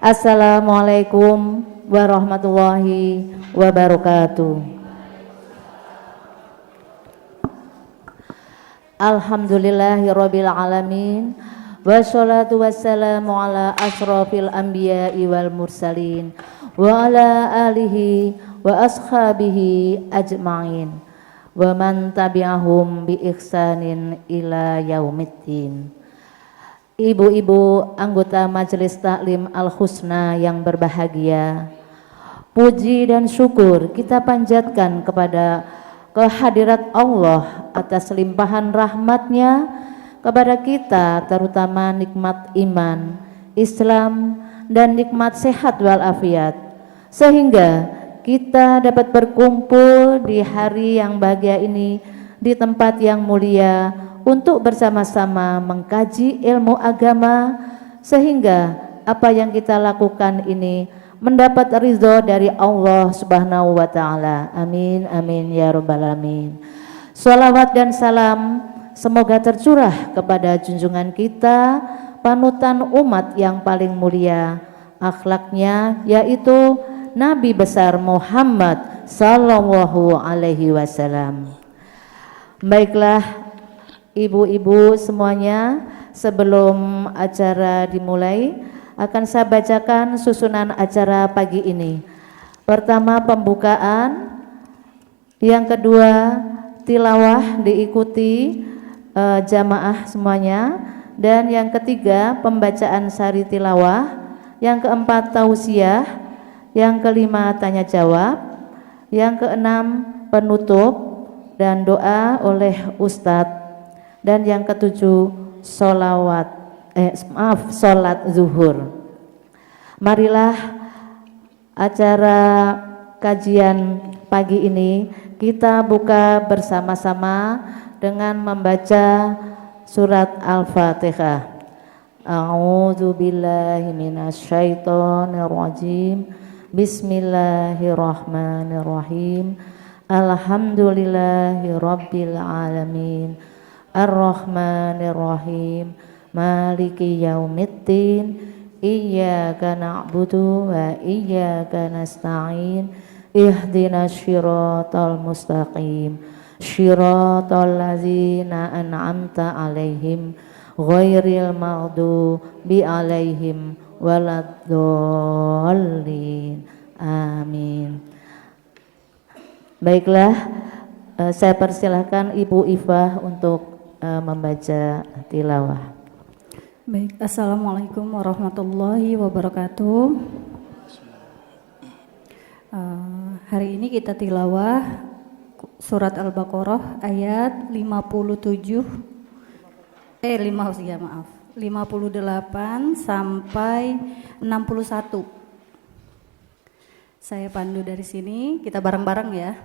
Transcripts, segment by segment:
Assalamualaikum warahmatullahi wabarakatuh. Alhamdulillahirabbil alamin. Wassalatu wassalamu ala asrofil anbiya'i wal mursalin wa ala alihi wa ashabihi ajma'in wa man tabi'ahum bi ihsanin ila yaumiddin. Ibu-ibu anggota Majelis Taklim Al-Husna yang berbahagia, puji dan syukur kita panjatkan kepada kehadirat Allah atas limpahan rahmatnya kepada kita, terutama nikmat iman, Islam, dan nikmat sehat walafiat, sehingga kita dapat berkumpul di hari yang bahagia ini di tempat yang mulia untuk bersama-sama mengkaji ilmu agama, sehingga apa yang kita lakukan ini mendapat ridho dari Allah Subhanahu wa taala. Amin amin ya rabbal alamin. Shalawat dan salam semoga tercurah kepada junjungan kita, panutan umat yang paling mulia akhlaknya, yaitu Nabi besar Muhammad sallallahu alaihi wasallam. Baiklah ibu-ibu semuanya, sebelum acara dimulai akan saya bacakan susunan acara pagi ini. Pertama pembukaan, yang kedua tilawah diikuti jamaah semuanya, dan yang ketiga pembacaan sari tilawah, yang keempat tausiah, yang kelima tanya jawab, yang keenam penutup dan doa oleh Ustadz, dan yang ketujuh sholat zuhur. Marilah acara kajian pagi ini kita buka bersama-sama dengan membaca surat Al-Fatihah. A'udzu billahi minasyaitonir rajim. Bismillahirrahmanirrahim. Alhamdulillahirabbil alamin. Ar-Rahmanir-Rahim, Maliki yaumiddin, Iyyaka na'budu wa iyyaka nasta'in, Ihdinas syiratal mustaqim, Syiratal ladzina an'amta 'alaihim, Ghairil maghdubi 'alaihim waladdallin. Amin. Baiklah, saya persilahkan Ibu Ifah untuk membaca tilawah. Baik, Assalamualaikum warahmatullahi wabarakatuh. Hari ini kita tilawah surat Al-Baqarah ayat 58 sampai 61. Saya pandu dari sini, kita bareng-bareng ya.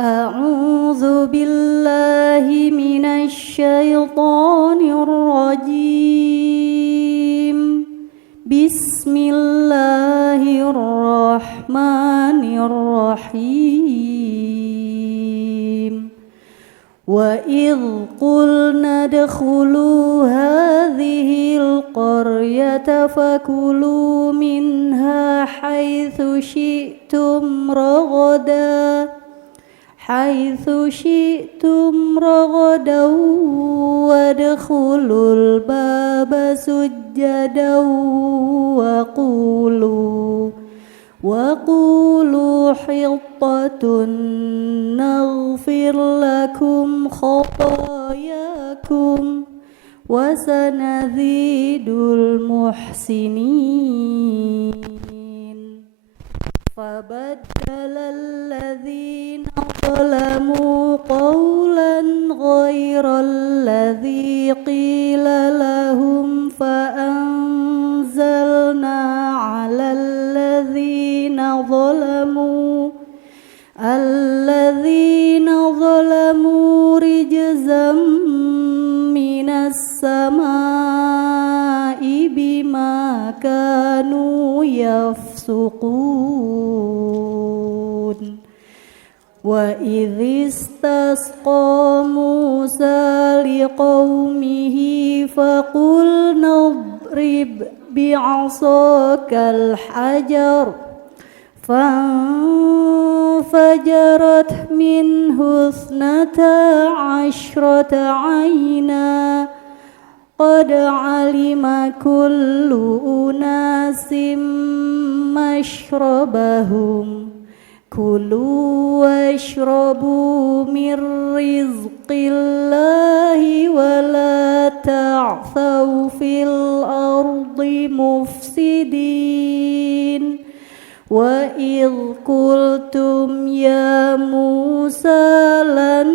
A'udzu billahi minasy syaithanir rajim. Bismillahirrahmanirrahim. Wa idh qulna adkhulu hadhil qaryata fakulu minha haitsu syi'tum ragadan wadkhulul baba sujjadan wa qulu hittatun naghfir lakum khatayakum wa sanazidul muhsinin. Fabaddala alladhina zalamu qawlan ghairal ladzi qila lahum fa'anzalna 'alal ladzina zalamu rijzam minas samaa'i bima kanu yafsuqun. وإذ استسقى موسى لقومه فقلنا اضرب بعصاك الحجر فانفجرت منه 12 عينا قد علم كل أناس مشربهم كلوا واشربوا من رزق الله ولا تعثوا في الأرض مفسدين وإذ قلتم يا موسى لن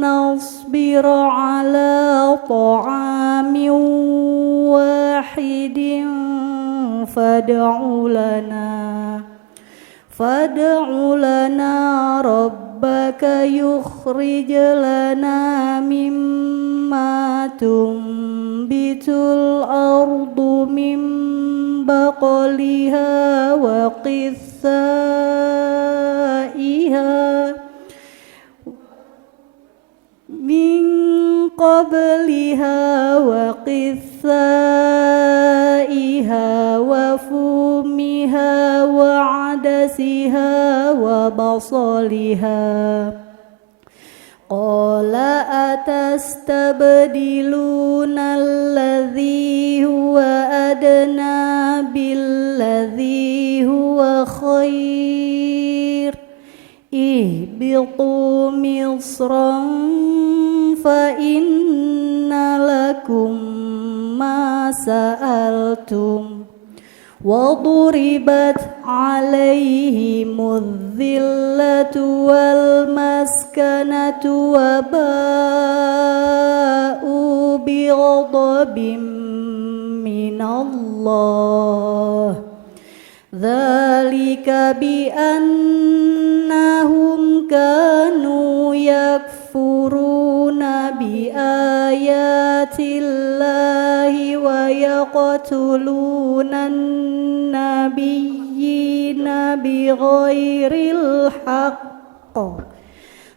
نصبر على طعام واحد فادع لنا ربك يخرج لنا مما تنبت الأرض من بقلها وقثائها وفومها وعدسها وبصلها قال أتستبدلون الذي هو أدنى بالذي هو خير اهبطوا مصرا فإن لكم ما سألتم وضربت عليهم الذلة والمسكنة وباءوا بغضب من الله ذلك بأنهم كانوا يكفرون بآيات الله ويقتلون النبيين بغير الحق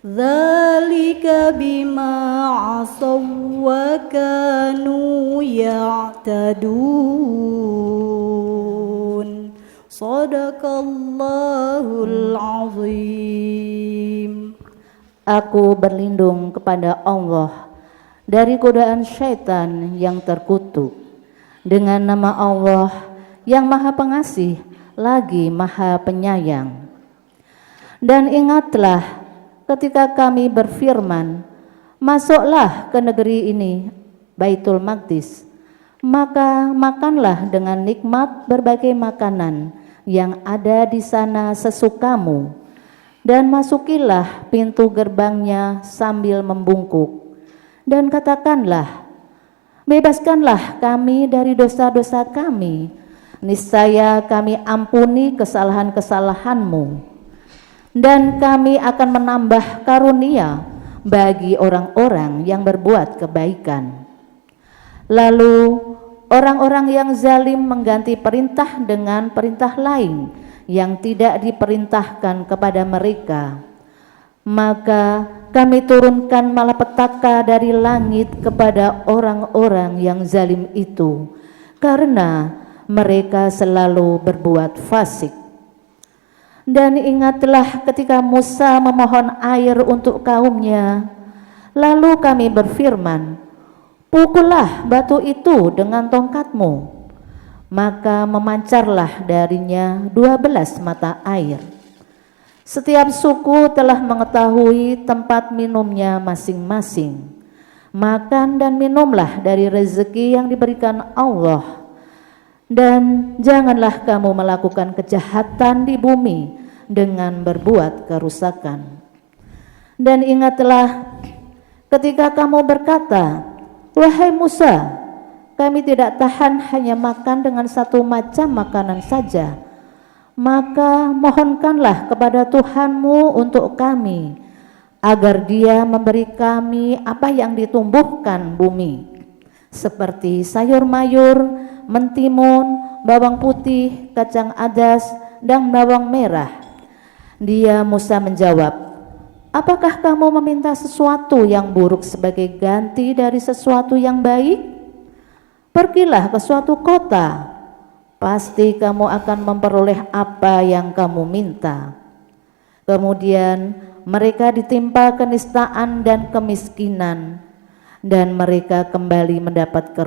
ذلك بما عصوا وكانوا يعتدون Sadaqallahul azim. Aku berlindung kepada Allah dari godaan syaitan yang terkutuk dengan nama Allah yang Maha Pengasih lagi Maha Penyayang. Dan ingatlah ketika kami berfirman, masuklah ke negeri ini, Baitul Maqdis, maka makanlah dengan nikmat berbagai makanan yang ada di sana sesukamu, dan masukilah pintu gerbangnya sambil membungkuk, dan katakanlah, bebaskanlah kami dari dosa-dosa kami, niscaya kami ampuni kesalahan-kesalahanmu, dan kami akan menambah karunia bagi orang-orang yang berbuat kebaikan. Lalu orang-orang yang zalim mengganti perintah dengan perintah lain yang tidak diperintahkan kepada mereka. Maka kami turunkan malapetaka dari langit kepada orang-orang yang zalim itu, karena mereka selalu berbuat fasik. Dan ingatlah ketika Musa memohon air untuk kaumnya, lalu kami berfirman, pukullah batu itu dengan tongkatmu, maka memancarlah darinya 12 mata air. Setiap suku telah mengetahui tempat minumnya masing-masing. Makan dan minumlah dari rezeki yang diberikan Allah, dan janganlah kamu melakukan kejahatan di bumi dengan berbuat kerusakan. Dan ingatlah ketika kamu berkata, wahai Musa, kami tidak tahan hanya makan dengan satu macam makanan saja, maka mohonkanlah kepada Tuhanmu untuk kami, agar Dia memberi kami apa yang ditumbuhkan bumi, seperti sayur mayur, mentimun, bawang putih, kacang adas, dan bawang merah. Dia Musa menjawab, Apakah kamu meminta sesuatu yang buruk sebagai ganti dari sesuatu yang baik? Pergilah ke suatu kota, pasti kamu akan memperoleh apa yang kamu minta. Kemudian mereka ditimpa kenistaan dan kemiskinan, dan mereka kembali mendapat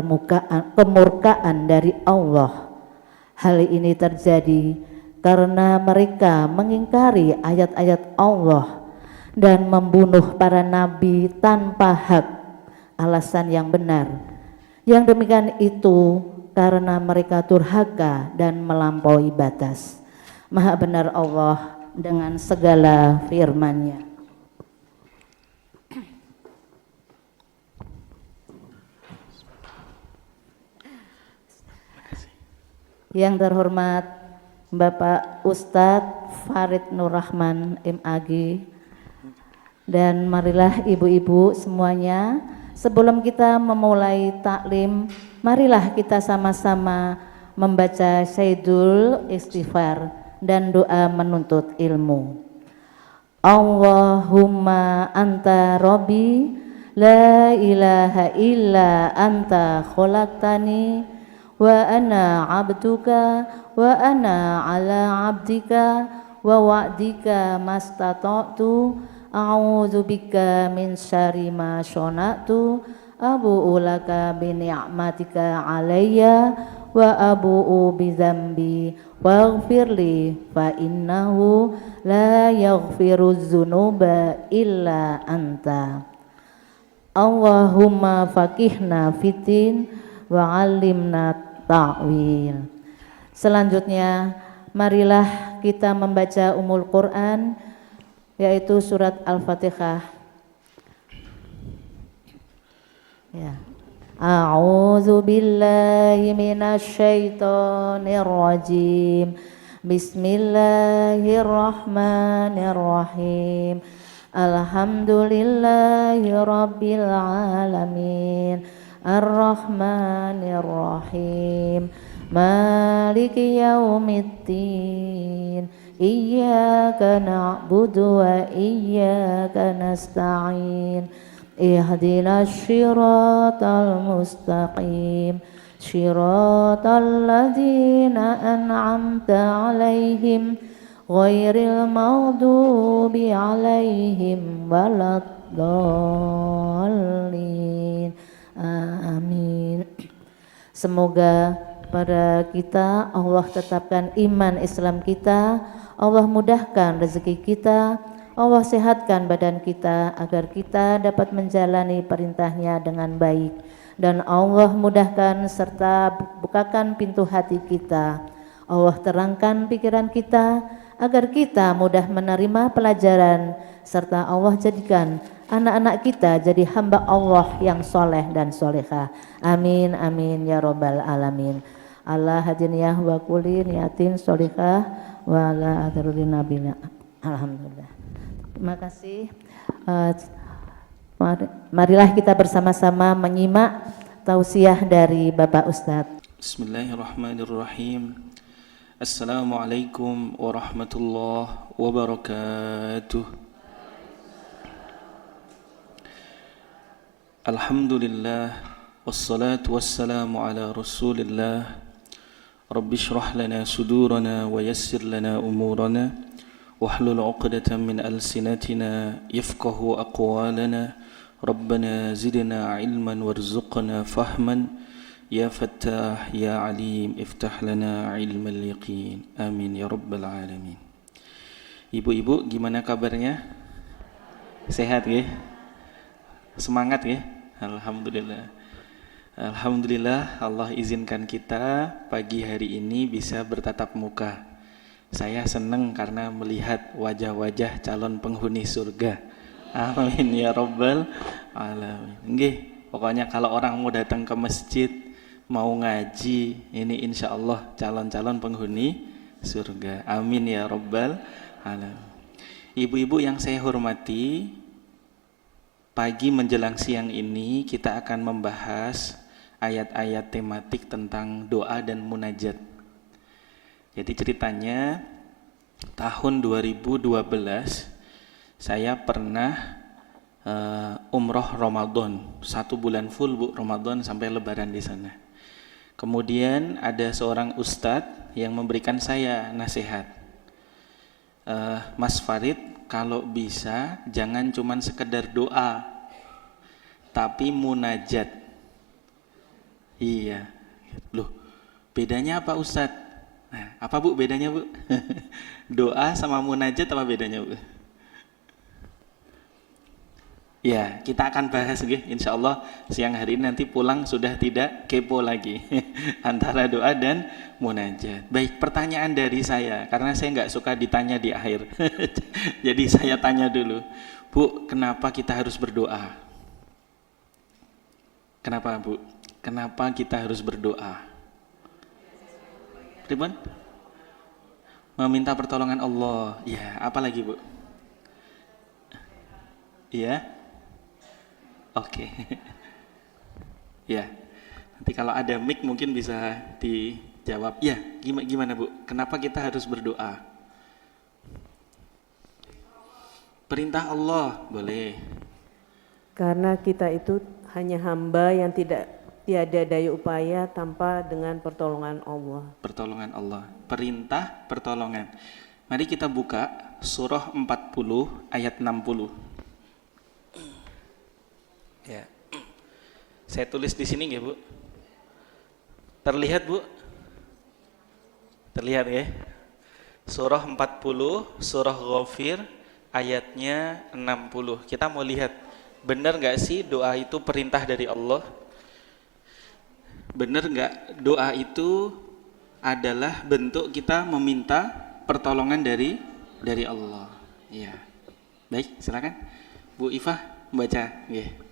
kemurkaan dari Allah. Hal ini terjadi karena mereka mengingkari ayat-ayat Allah dan membunuh para nabi tanpa hak, alasan yang benar. Yang demikian itu karena mereka durhaka dan melampaui batas. Maha benar Allah dengan segala firman-Nya. Yang terhormat Bapak Ustadz Farid Nur Rahman MAG, dan marilah ibu-ibu semuanya, sebelum kita memulai taklim, marilah kita sama-sama membaca Sayyidul Istighfar dan doa menuntut ilmu. Allahumma anta Rabbi, la ilaha illa anta khalaqtani, wa ana abduka, wa ana ala abdika, wa wa'dika mastata'tu, a'udzu bika min syarri ma syona'tu, abu'u laka bi ni'matika alayya, wa abu'u bi dzambi, waghfirli fa innahu la yaghfiru dzunuba illa anta. Allahumma faqihna fitin wa 'allimna ta'wil. Selanjutnya marilah kita membaca Ummul Quran, yaitu surat Al-Fatihah. Ya. A'udzu billahi minasy syaithanir rajim. Bismillahirrahmanirrahim. Alhamdulillahi rabbil alamin. Ar-Rahmanir-Rahim. Maliki yaumiddin. Iyyaka na'budu wa iyyaka nasta'in. Ihdinas syiratal mustaqim. Syiratal ladzina an'amta 'alaihim ghairil maghdubi 'alaihim waladdallin. Amin. Semoga pada kita Allah tetapkan iman Islam kita, Allah mudahkan rezeki kita, Allah sehatkan badan kita agar kita dapat menjalani perintahnya dengan baik, dan Allah mudahkan serta bukakan pintu hati kita. Allah terangkan pikiran kita agar kita mudah menerima pelajaran, serta Allah jadikan anak-anak kita jadi hamba Allah yang soleh dan solehah. Amin amin ya robbal alamin. Allah hadiniyah wa kulli niyatin solehah wa ala adrulin nabina. Alhamdulillah. Terima kasih. Marilah kita bersama-sama menyimak tausiah dari Bapak Ustadz. Bismillahirrahmanirrahim. Assalamualaikum warahmatullahi wabarakatuh. Alhamdulillah, wassalatu wassalamu ala rasulillah. Rabbi shrah lana sudurana wa yassir lana umurana, wahlul 'uqdatam min alsinatina yafqahu aqwalana. Rabbana zidna ilman warzuqna fahman, ya fattah ya alim iftah lana ilmal yaqin. Amin ya rabbal alamin. Ibu-ibu gimana kabarnya? Sehat ya? Semangat ya? Alhamdulillah. Alhamdulillah Allah izinkan kita pagi hari ini bisa bertatap muka. Saya senang karena melihat wajah-wajah calon penghuni surga. Amin ya rabbal alamin. Nggih, pokoknya kalau orang mau datang ke masjid, mau ngaji, ini insya Allah calon-calon penghuni surga. Amin ya rabbal alamin. Ibu-ibu yang saya hormati, pagi menjelang siang ini kita akan membahas ayat-ayat tematik tentang doa dan munajat. Jadi ceritanya tahun 2012 Saya pernah umroh Ramadan 1 bulan full Bu, Ramadan sampai Lebaran di sana. Kemudian ada seorang ustadz yang memberikan saya nasihat, Mas Farid, kalau bisa jangan cuman sekedar doa, tapi munajat. Iya, loh bedanya apa Ustadz? Nah, apa Bu bedanya Bu? Doa sama munajat apa bedanya Bu? Ya, kita akan bahas insya Allah siang hari ini, nanti pulang sudah tidak kepo lagi antara doa dan munajat. Baik, pertanyaan dari saya, karena saya nggak suka ditanya di akhir. Jadi saya tanya dulu, Bu, kenapa kita harus berdoa? Kenapa Bu? Kenapa kita harus berdoa? Pribun? Meminta pertolongan Allah. Ya, apa lagi Bu? Iya? Oke. Ya, nanti kalau ada mic mungkin bisa dijawab. Ya, gimana Bu? Kenapa kita harus berdoa? Perintah Allah, boleh. Karena kita itu hanya hamba yang tiada daya upaya tanpa dengan pertolongan Allah. Pertolongan Allah. Perintah, pertolongan. Mari kita buka surah 40 ayat 60. Ya. Saya tulis di sini nggih Bu? Terlihat Bu? Terlihat ya? Surah 40, surah Ghafir, ayatnya 60. Kita mau lihat, benar nggak sih doa itu perintah dari Allah? Benar nggak doa itu adalah bentuk kita meminta pertolongan dari Allah? Iya. Baik, silakan Bu Ifah baca. Yeah.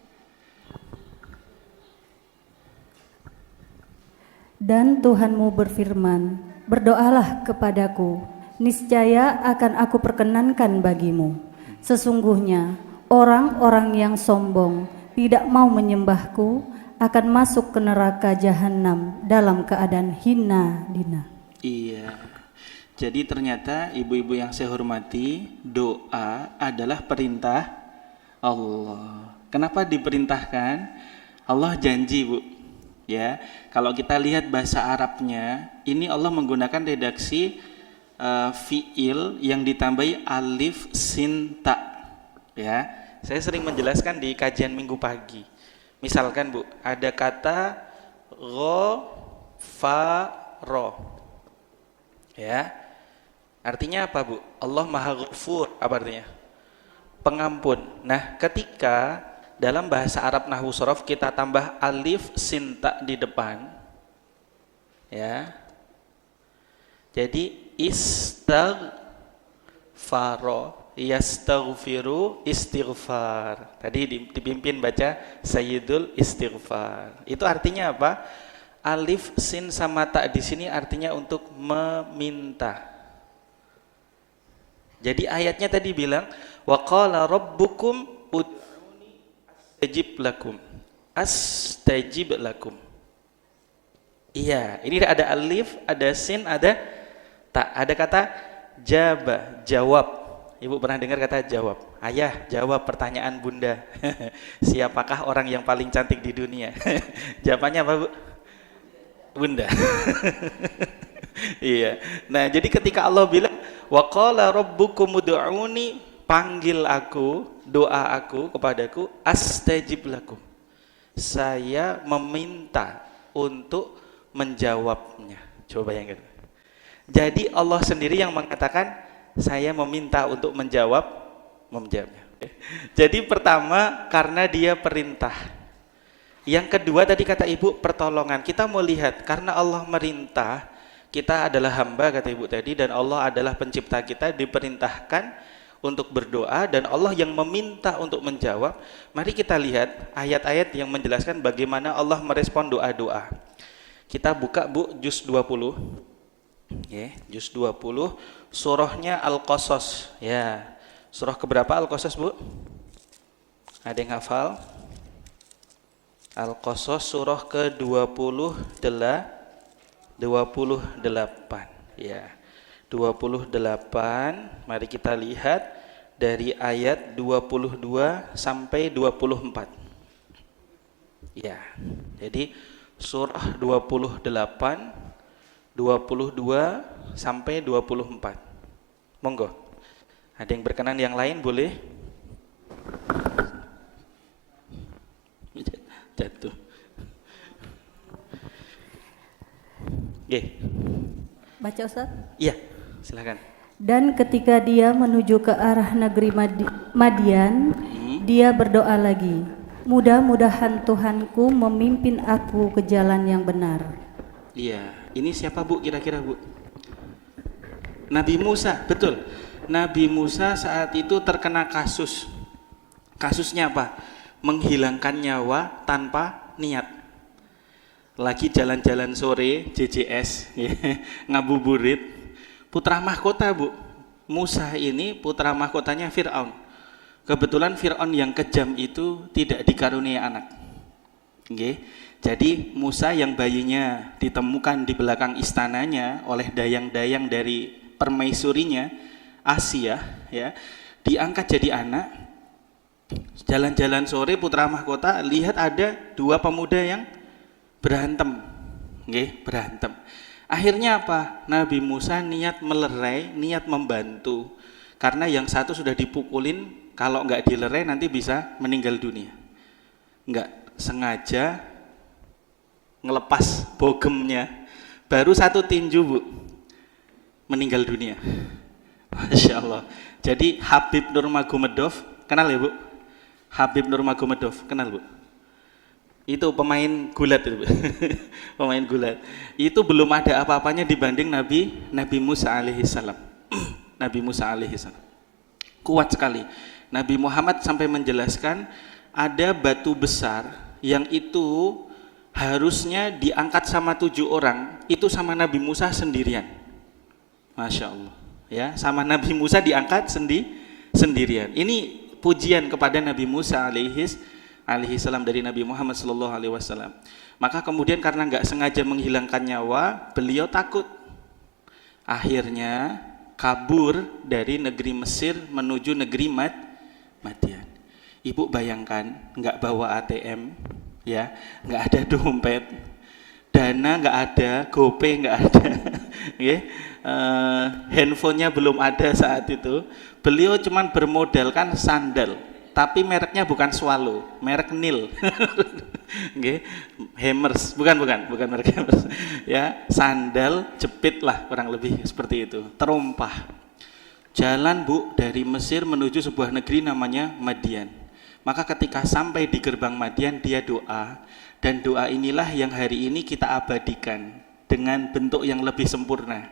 Dan Tuhanmu berfirman, berdoalah kepadaku, niscaya akan aku perkenankan bagimu. Sesungguhnya orang-orang yang sombong tidak mau menyembahku akan masuk ke neraka jahanam dalam keadaan hina dina. Iya. Jadi ternyata ibu-ibu yang saya hormati, doa adalah perintah Allah. Kenapa diperintahkan? Allah janji Bu. Ya, kalau kita lihat bahasa Arabnya, ini Allah menggunakan redaksi fiil yang ditambahi alif sin ta. Ya, saya sering menjelaskan di kajian minggu pagi. Misalkan Bu, ada kata ghafaro. Ya. Artinya apa Bu? Allah Maha Ghafur, apa artinya? Pengampun. Nah, ketika dalam bahasa Arab nahwu shorof kita tambah alif sin ta di depan, ya. Jadi istaghfaro, yastaghfiru, istighfar. Tadi dipimpin baca Sayyidul Istighfar. Itu artinya apa? Alif sin sama ta di sini artinya untuk meminta. Jadi ayatnya tadi bilang wa qala rabbukum astajib lakum. Iya, ini ada alif, ada sin, ada tak, ada kata jawab. Ibu pernah dengar kata jawab? Ayah, jawab pertanyaan bunda. Siapakah orang yang paling cantik di dunia? Jawabannya apa Bu? Bunda. Iya. Nah, jadi ketika Allah bilang wa qala rabbukum ud'uni, panggil aku, doa aku kepadaku, astajib lakum. Saya meminta untuk menjawabnya. Coba bayangkan. Jadi Allah sendiri yang mengatakan saya meminta untuk menjawabnya. Jadi pertama karena dia perintah. Yang kedua tadi kata Ibu pertolongan. Kita mau lihat karena Allah merintah, kita adalah hamba kata Ibu tadi, dan Allah adalah pencipta kita, diperintahkan untuk berdoa dan Allah yang meminta untuk menjawab. Mari kita lihat ayat-ayat yang menjelaskan bagaimana Allah merespon doa-doa. Kita buka Bu juz 20. Ya, juz 20 surahnya Al-Qasas. Ya. Surah keberapa Al-Qasas Bu? Ada yang hafal? Al-Qasas surah ke-28. Ya. 28, mari kita lihat dari ayat 22 sampai 24. Ya, jadi surah 28, 22 sampai 24. Monggo. Ada yang berkenan yang lain boleh? Jatuh. Baca Ustaz. Iya, silakan. Dan ketika dia menuju ke arah negeri Madian, dia berdoa lagi, mudah-mudahan Tuhanku memimpin aku ke jalan yang benar. Iya, ini siapa Bu kira-kira Bu? Nabi Musa, betul. Nabi Musa saat itu terkena kasus. Kasusnya apa? Menghilangkan nyawa tanpa niat. Lagi jalan-jalan sore, JJS, ngabuburit, putra mahkota Bu. Musa ini putra mahkotanya Fir'aun. Kebetulan Fir'aun yang kejam itu tidak dikaruniai anak. Jadi Musa yang bayinya ditemukan di belakang istananya oleh dayang-dayang dari permaisurinya, Asia, ya, diangkat jadi anak. Jalan-jalan sore putra mahkota lihat ada dua pemuda yang berantem, berantem. Akhirnya apa? Nabi Musa niat melerai, niat membantu. Karena yang satu sudah dipukulin, kalau nggak dilerai nanti bisa meninggal dunia. Nggak sengaja ngelepas bogemnya, baru satu tinju Bu, meninggal dunia. Masya Allah. Jadi Habib Nurmagomedov, kenal ya Bu? Habib Nurmagomedov, kenal Bu? Itu pemain gulat itu, pemain gulat. Itu belum ada apa-apanya dibanding Nabi Musa alaihissalam. Nabi Musa alaihissalam kuat sekali. Nabi Muhammad sampai menjelaskan ada batu besar yang itu harusnya diangkat sama 7 orang, itu sama Nabi Musa sendirian. Masya Allah, ya, sama Nabi Musa diangkat sendirian. Ini pujian kepada Nabi Musa alaihissalam dari Nabi Muhammad sallallahu alaihi wasallam. Maka kemudian karena nggak sengaja menghilangkan nyawa, beliau takut. Akhirnya kabur dari negeri Mesir menuju negeri Madian. Ibu bayangkan, nggak bawa ATM, ya, nggak ada dompet, dana nggak ada, GoPay nggak ada, handphonenya belum ada saat itu. Beliau cuman bermodalkan sandal, tapi mereknya bukan Swallow, merek Nil. Hammers, bukan merek Hammers. Ya, sandal jepit lah kurang lebih seperti itu, terompah. Jalan Bu dari Mesir menuju sebuah negeri namanya Madian. Maka ketika sampai di gerbang Madian dia doa, dan doa inilah yang hari ini kita abadikan dengan bentuk yang lebih sempurna.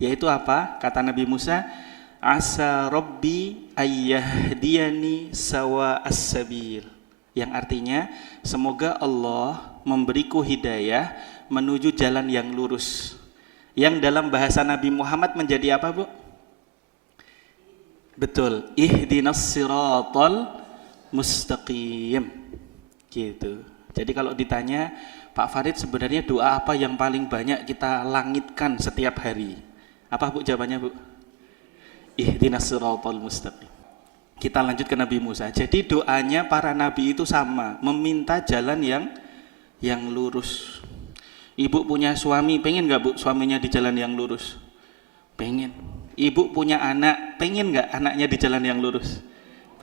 Yaitu apa? Kata Nabi Musa, asa Rabbi ayyahdiyani sawa as-sabil, yang artinya semoga Allah memberiku hidayah menuju jalan yang lurus, yang dalam bahasa Nabi Muhammad menjadi apa Bu? Betul, ihdinas siratal mustaqim, gitu. Jadi kalau ditanya Pak Farid sebenarnya doa apa yang paling banyak kita langitkan setiap hari, apa Bu jawabannya Bu? Ihdinas siratal mustaqim. Kita lanjut ke Nabi Musa. Jadi doanya para nabi itu sama, meminta jalan yang lurus. Ibu punya suami, pengen nggak Bu suaminya di jalan yang lurus? Pengen. Ibu punya anak, pengen nggak anaknya di jalan yang lurus?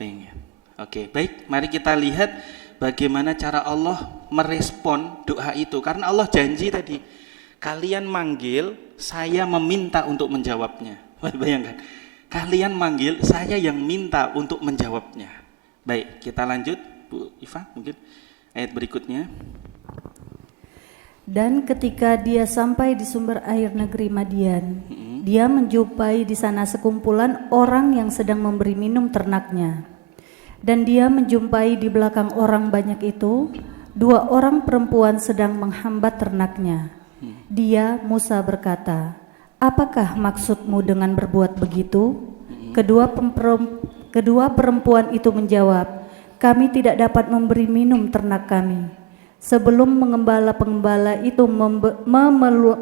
Pengen. Oke, baik. Mari kita lihat bagaimana cara Allah merespon doa itu. Karena Allah janji tadi, kalian manggil, saya meminta untuk menjawabnya. Bayangkan. Kalian manggil, saya yang minta untuk menjawabnya. Baik, kita lanjut Bu Iva, mungkin ayat berikutnya. Dan ketika dia sampai di sumber air negeri Madian, dia menjumpai di sana sekumpulan orang yang sedang memberi minum ternaknya. Dan dia menjumpai di belakang orang banyak itu 2 orang perempuan sedang menghambat ternaknya. Dia, Musa, berkata, apakah maksudmu dengan berbuat begitu? Kedua perempuan itu menjawab, kami tidak dapat memberi minum ternak kami sebelum pengembala itu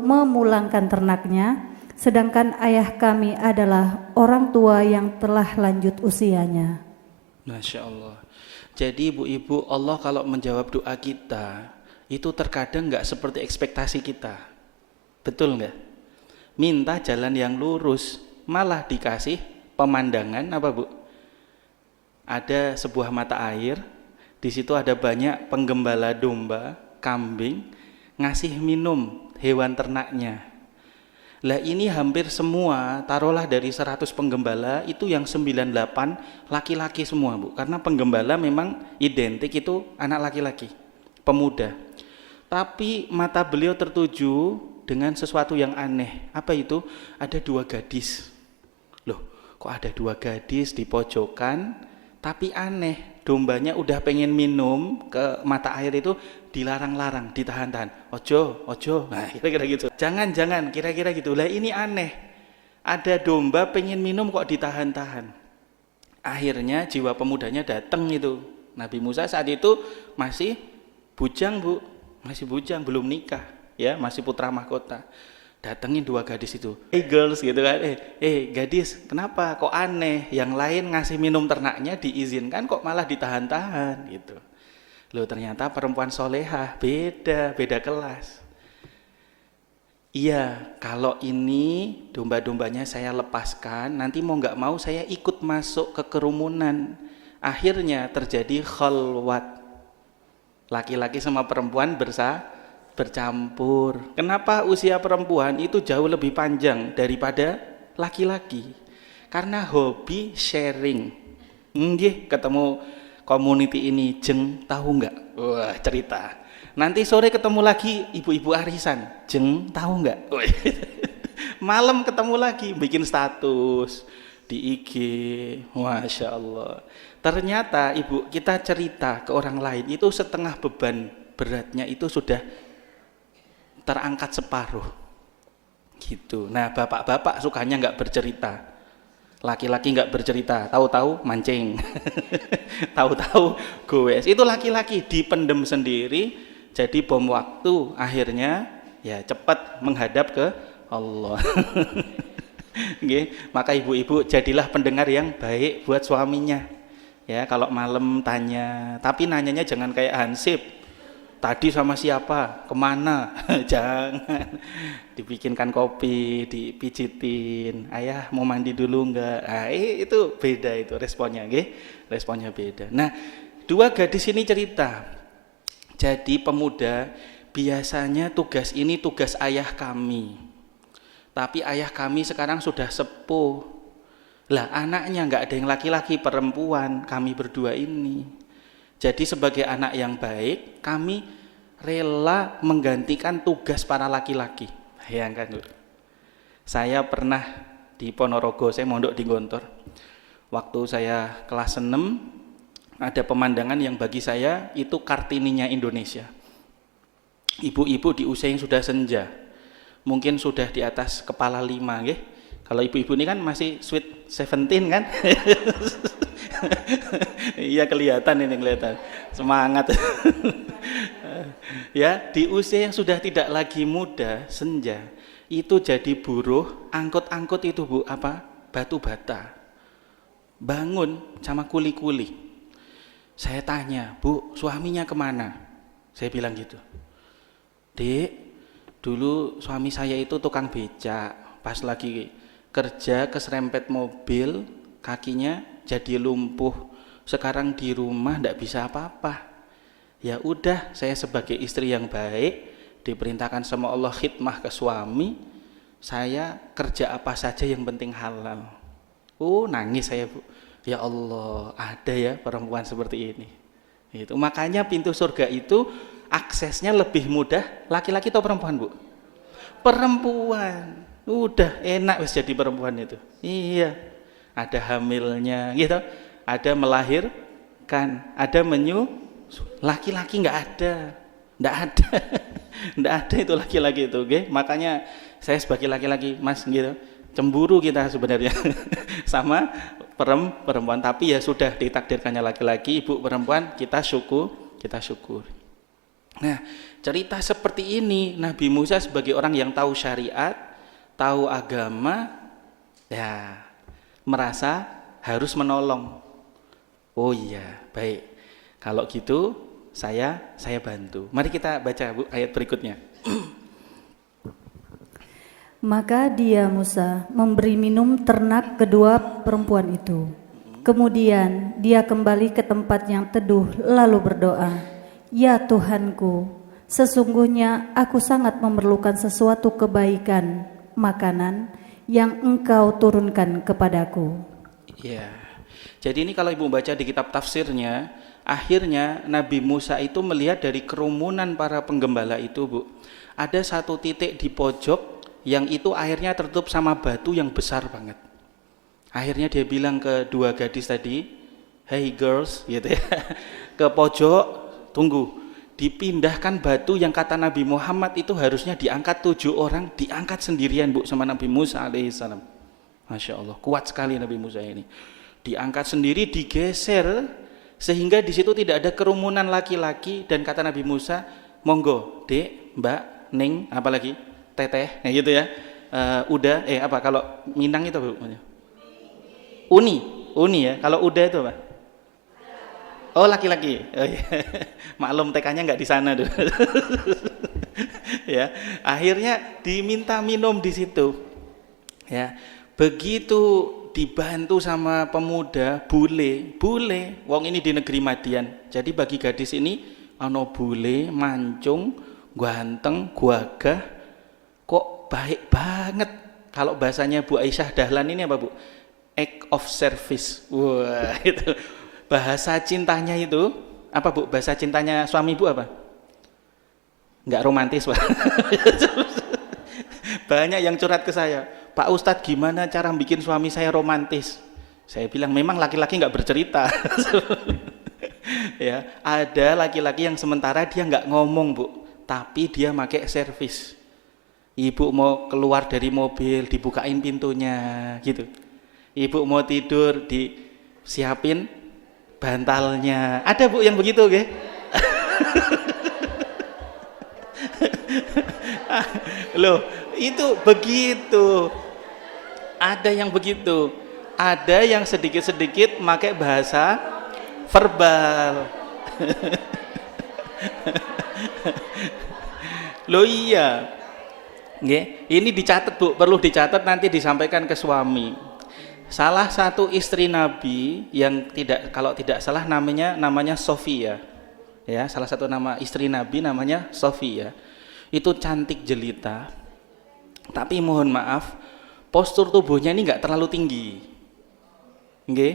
memulangkan ternaknya, sedangkan ayah kami adalah orang tua yang telah lanjut usianya. Masya Allah. Jadi ibu-ibu, Allah kalau menjawab doa kita itu terkadang nggak seperti ekspektasi kita. Betul nggak? Minta jalan yang lurus malah dikasih pemandangan apa Bu? Ada sebuah mata air, di situ ada banyak penggembala domba, kambing, ngasih minum hewan ternaknya. Lah ini hampir semua, taruhlah dari 100 penggembala, itu yang 98 laki-laki semua Bu. Karena penggembala memang identik itu anak laki-laki, pemuda. Tapi mata beliau tertuju dengan sesuatu yang aneh. Apa itu? Ada 2 gadis. Loh, kok ada 2 gadis di pojokan, tapi aneh. Dombanya udah pengen minum ke mata air itu, dilarang-larang, ditahan-tahan. Ojo. Nah, kira-kira gitu. Jangan, kira-kira gitu. Lah ini aneh. Ada domba pengen minum kok ditahan-tahan. Akhirnya jiwa pemudanya datang itu. Nabi Musa saat itu masih bujang Bu. Masih bujang, belum nikah. Ya, masih putra mahkota. Datengin 2 gadis itu. Hey girls gitu kan. Gadis, kenapa kok aneh? Yang lain ngasih minum ternaknya diizinkan kok malah ditahan-tahan gitu. Loh ternyata perempuan solehah, beda kelas. Iya, kalau ini domba-dombanya saya lepaskan, nanti mau nggak mau saya ikut masuk ke kerumunan. Akhirnya terjadi khalwat. Laki-laki sama perempuan bercampur. Kenapa usia perempuan itu jauh lebih panjang daripada laki-laki? Karena hobi sharing. Ketemu community ini jeng tahu nggak? Wah cerita. Nanti sore ketemu lagi ibu-ibu arisan, jeng tahu nggak? Malam ketemu lagi bikin status di IG, masya Allah. Ternyata ibu kita cerita ke orang lain itu setengah beban beratnya itu sudah terangkat separuh, gitu. Nah bapak-bapak sukanya nggak bercerita. Laki-laki nggak bercerita, tahu-tahu mancing, tahu-tahu goes. Itu laki-laki dipendem sendiri, jadi bom waktu. Akhirnya ya cepat menghadap ke Allah. Maka ibu-ibu jadilah pendengar yang baik buat suaminya. Ya kalau malam tanya, tapi nanyanya jangan kayak Hansip. Tadi sama siapa? Kemana? Jangan. Dibikinkan kopi, dipijitin. Ayah mau mandi dulu enggak? Nah, itu beda itu responnya, responnya beda. Nah, 2 gadis ini cerita. Jadi pemuda, biasanya tugas ini tugas ayah kami. Tapi ayah kami sekarang sudah sepuh. Lah anaknya enggak ada yang laki-laki, perempuan, kami berdua ini. Jadi sebagai anak yang baik, kami rela menggantikan tugas para laki-laki. Bayangkan, saya pernah di Ponorogo, saya mondok di Gontor. Waktu saya kelas 6, ada pemandangan yang bagi saya itu Kartininya Indonesia. Ibu-ibu di usia yang sudah senja, mungkin sudah di atas kepala 5, nggih. Kalau ibu-ibu ini kan masih sweet 17 kan? Iya kelihatan semangat. Ya di usia yang sudah tidak lagi muda, senja, itu jadi buruh, angkut-angkut itu Bu, batu bata, bangun sama kuli-kuli. Saya tanya, Bu, suaminya kemana? Saya bilang gitu. Dek, dulu suami saya itu tukang becak, pas lagi kerja keserempet mobil, kakinya jadi lumpuh. Sekarang di rumah enggak bisa apa-apa. Ya udah, saya sebagai istri yang baik, diperintahkan sama Allah khidmah ke suami, saya kerja apa saja yang penting halal. Nangis saya Bu. Ya Allah, ada ya perempuan seperti ini. Itu makanya pintu surga itu aksesnya lebih mudah laki-laki atau perempuan Bu? Perempuan. Udah enak wis jadi perempuan itu. Iya. Ada hamilnya gitu, ada melahirkan, ada laki-laki enggak ada. Enggak ada itu laki-laki itu, nggih. Makanya saya sebagai laki-laki, Mas gitu, cemburu kita sebenarnya sama perempuan, tapi ya sudah ditakdirkannya laki-laki, ibu perempuan, kita syukur. Nah, cerita seperti ini Nabi Musa sebagai orang yang tahu syariat, tahu agama, ya merasa harus menolong. Oh iya, baik. Kalau gitu saya bantu. Mari kita baca Bu ayat berikutnya. Maka dia Musa memberi minum ternak kedua perempuan itu. Kemudian dia kembali ke tempat yang teduh lalu berdoa, "Ya Tuhanku, sesungguhnya aku sangat memerlukan sesuatu kebaikan, makanan yang Engkau turunkan kepadaku." Ya. Jadi ini kalau Ibu baca di kitab tafsirnya, akhirnya Nabi Musa itu melihat dari kerumunan para penggembala itu, Bu. Ada satu titik di pojok yang itu airnya tertutup sama batu yang besar banget. Akhirnya dia bilang ke dua gadis tadi, "Hey girls," gitu ya. Ke pojok, tunggu. Dipindahkan batu yang kata Nabi Muhammad itu harusnya diangkat 7 orang, diangkat sendirian, Bu, sama Nabi Musa alaihissalam. Masya Allah, kuat sekali Nabi Musa ini. Diangkat sendiri, digeser, sehingga di situ tidak ada kerumunan laki-laki, dan kata Nabi Musa, "Monggo, Dek, Mbak, Ning, apalagi Teteh," gitu ya. Udah, apa kalau Minang itu Bu? Uni ya. Kalau udah itu apa? Oh, laki-laki. Oh, iya. Maklum TK-nya nggak di sana tuh. Ya, akhirnya diminta minum di situ. Ya, begitu dibantu sama pemuda, bule, wong ini di negeri Madian. Jadi bagi gadis ini, ano bule, mancung, ganteng, gagah, kok baik banget. Kalau bahasanya Bu Aisyah Dahlan ini apa Bu? Act of service. Wah, itu bahasa cintanya itu apa Bu? Bahasa cintanya suami Bu apa? Enggak romantis, Pak. Banyak yang curhat ke saya, "Pak Ustadz, gimana cara bikin suami saya romantis?" Saya bilang memang laki-laki nggak bercerita. Ya, ada laki-laki yang sementara dia nggak ngomong Bu, tapi dia pakai servis. Ibu mau keluar dari mobil dibukain pintunya gitu. Ibu mau tidur disiapin bantalnya. Ada Bu yang begitu, nggih? Loh, itu begitu. Ada yang begitu. Ada yang sedikit-sedikit pakai bahasa verbal. Loh iya. Nggih, ini dicatat Bu, perlu dicatat nanti disampaikan ke suami. Salah satu istri Nabi yang kalau tidak salah namanya Sofia. Ya, salah satu nama istri Nabi namanya Sofia. Itu cantik jelita. Tapi mohon maaf, postur tubuhnya ini enggak terlalu tinggi. Nggih.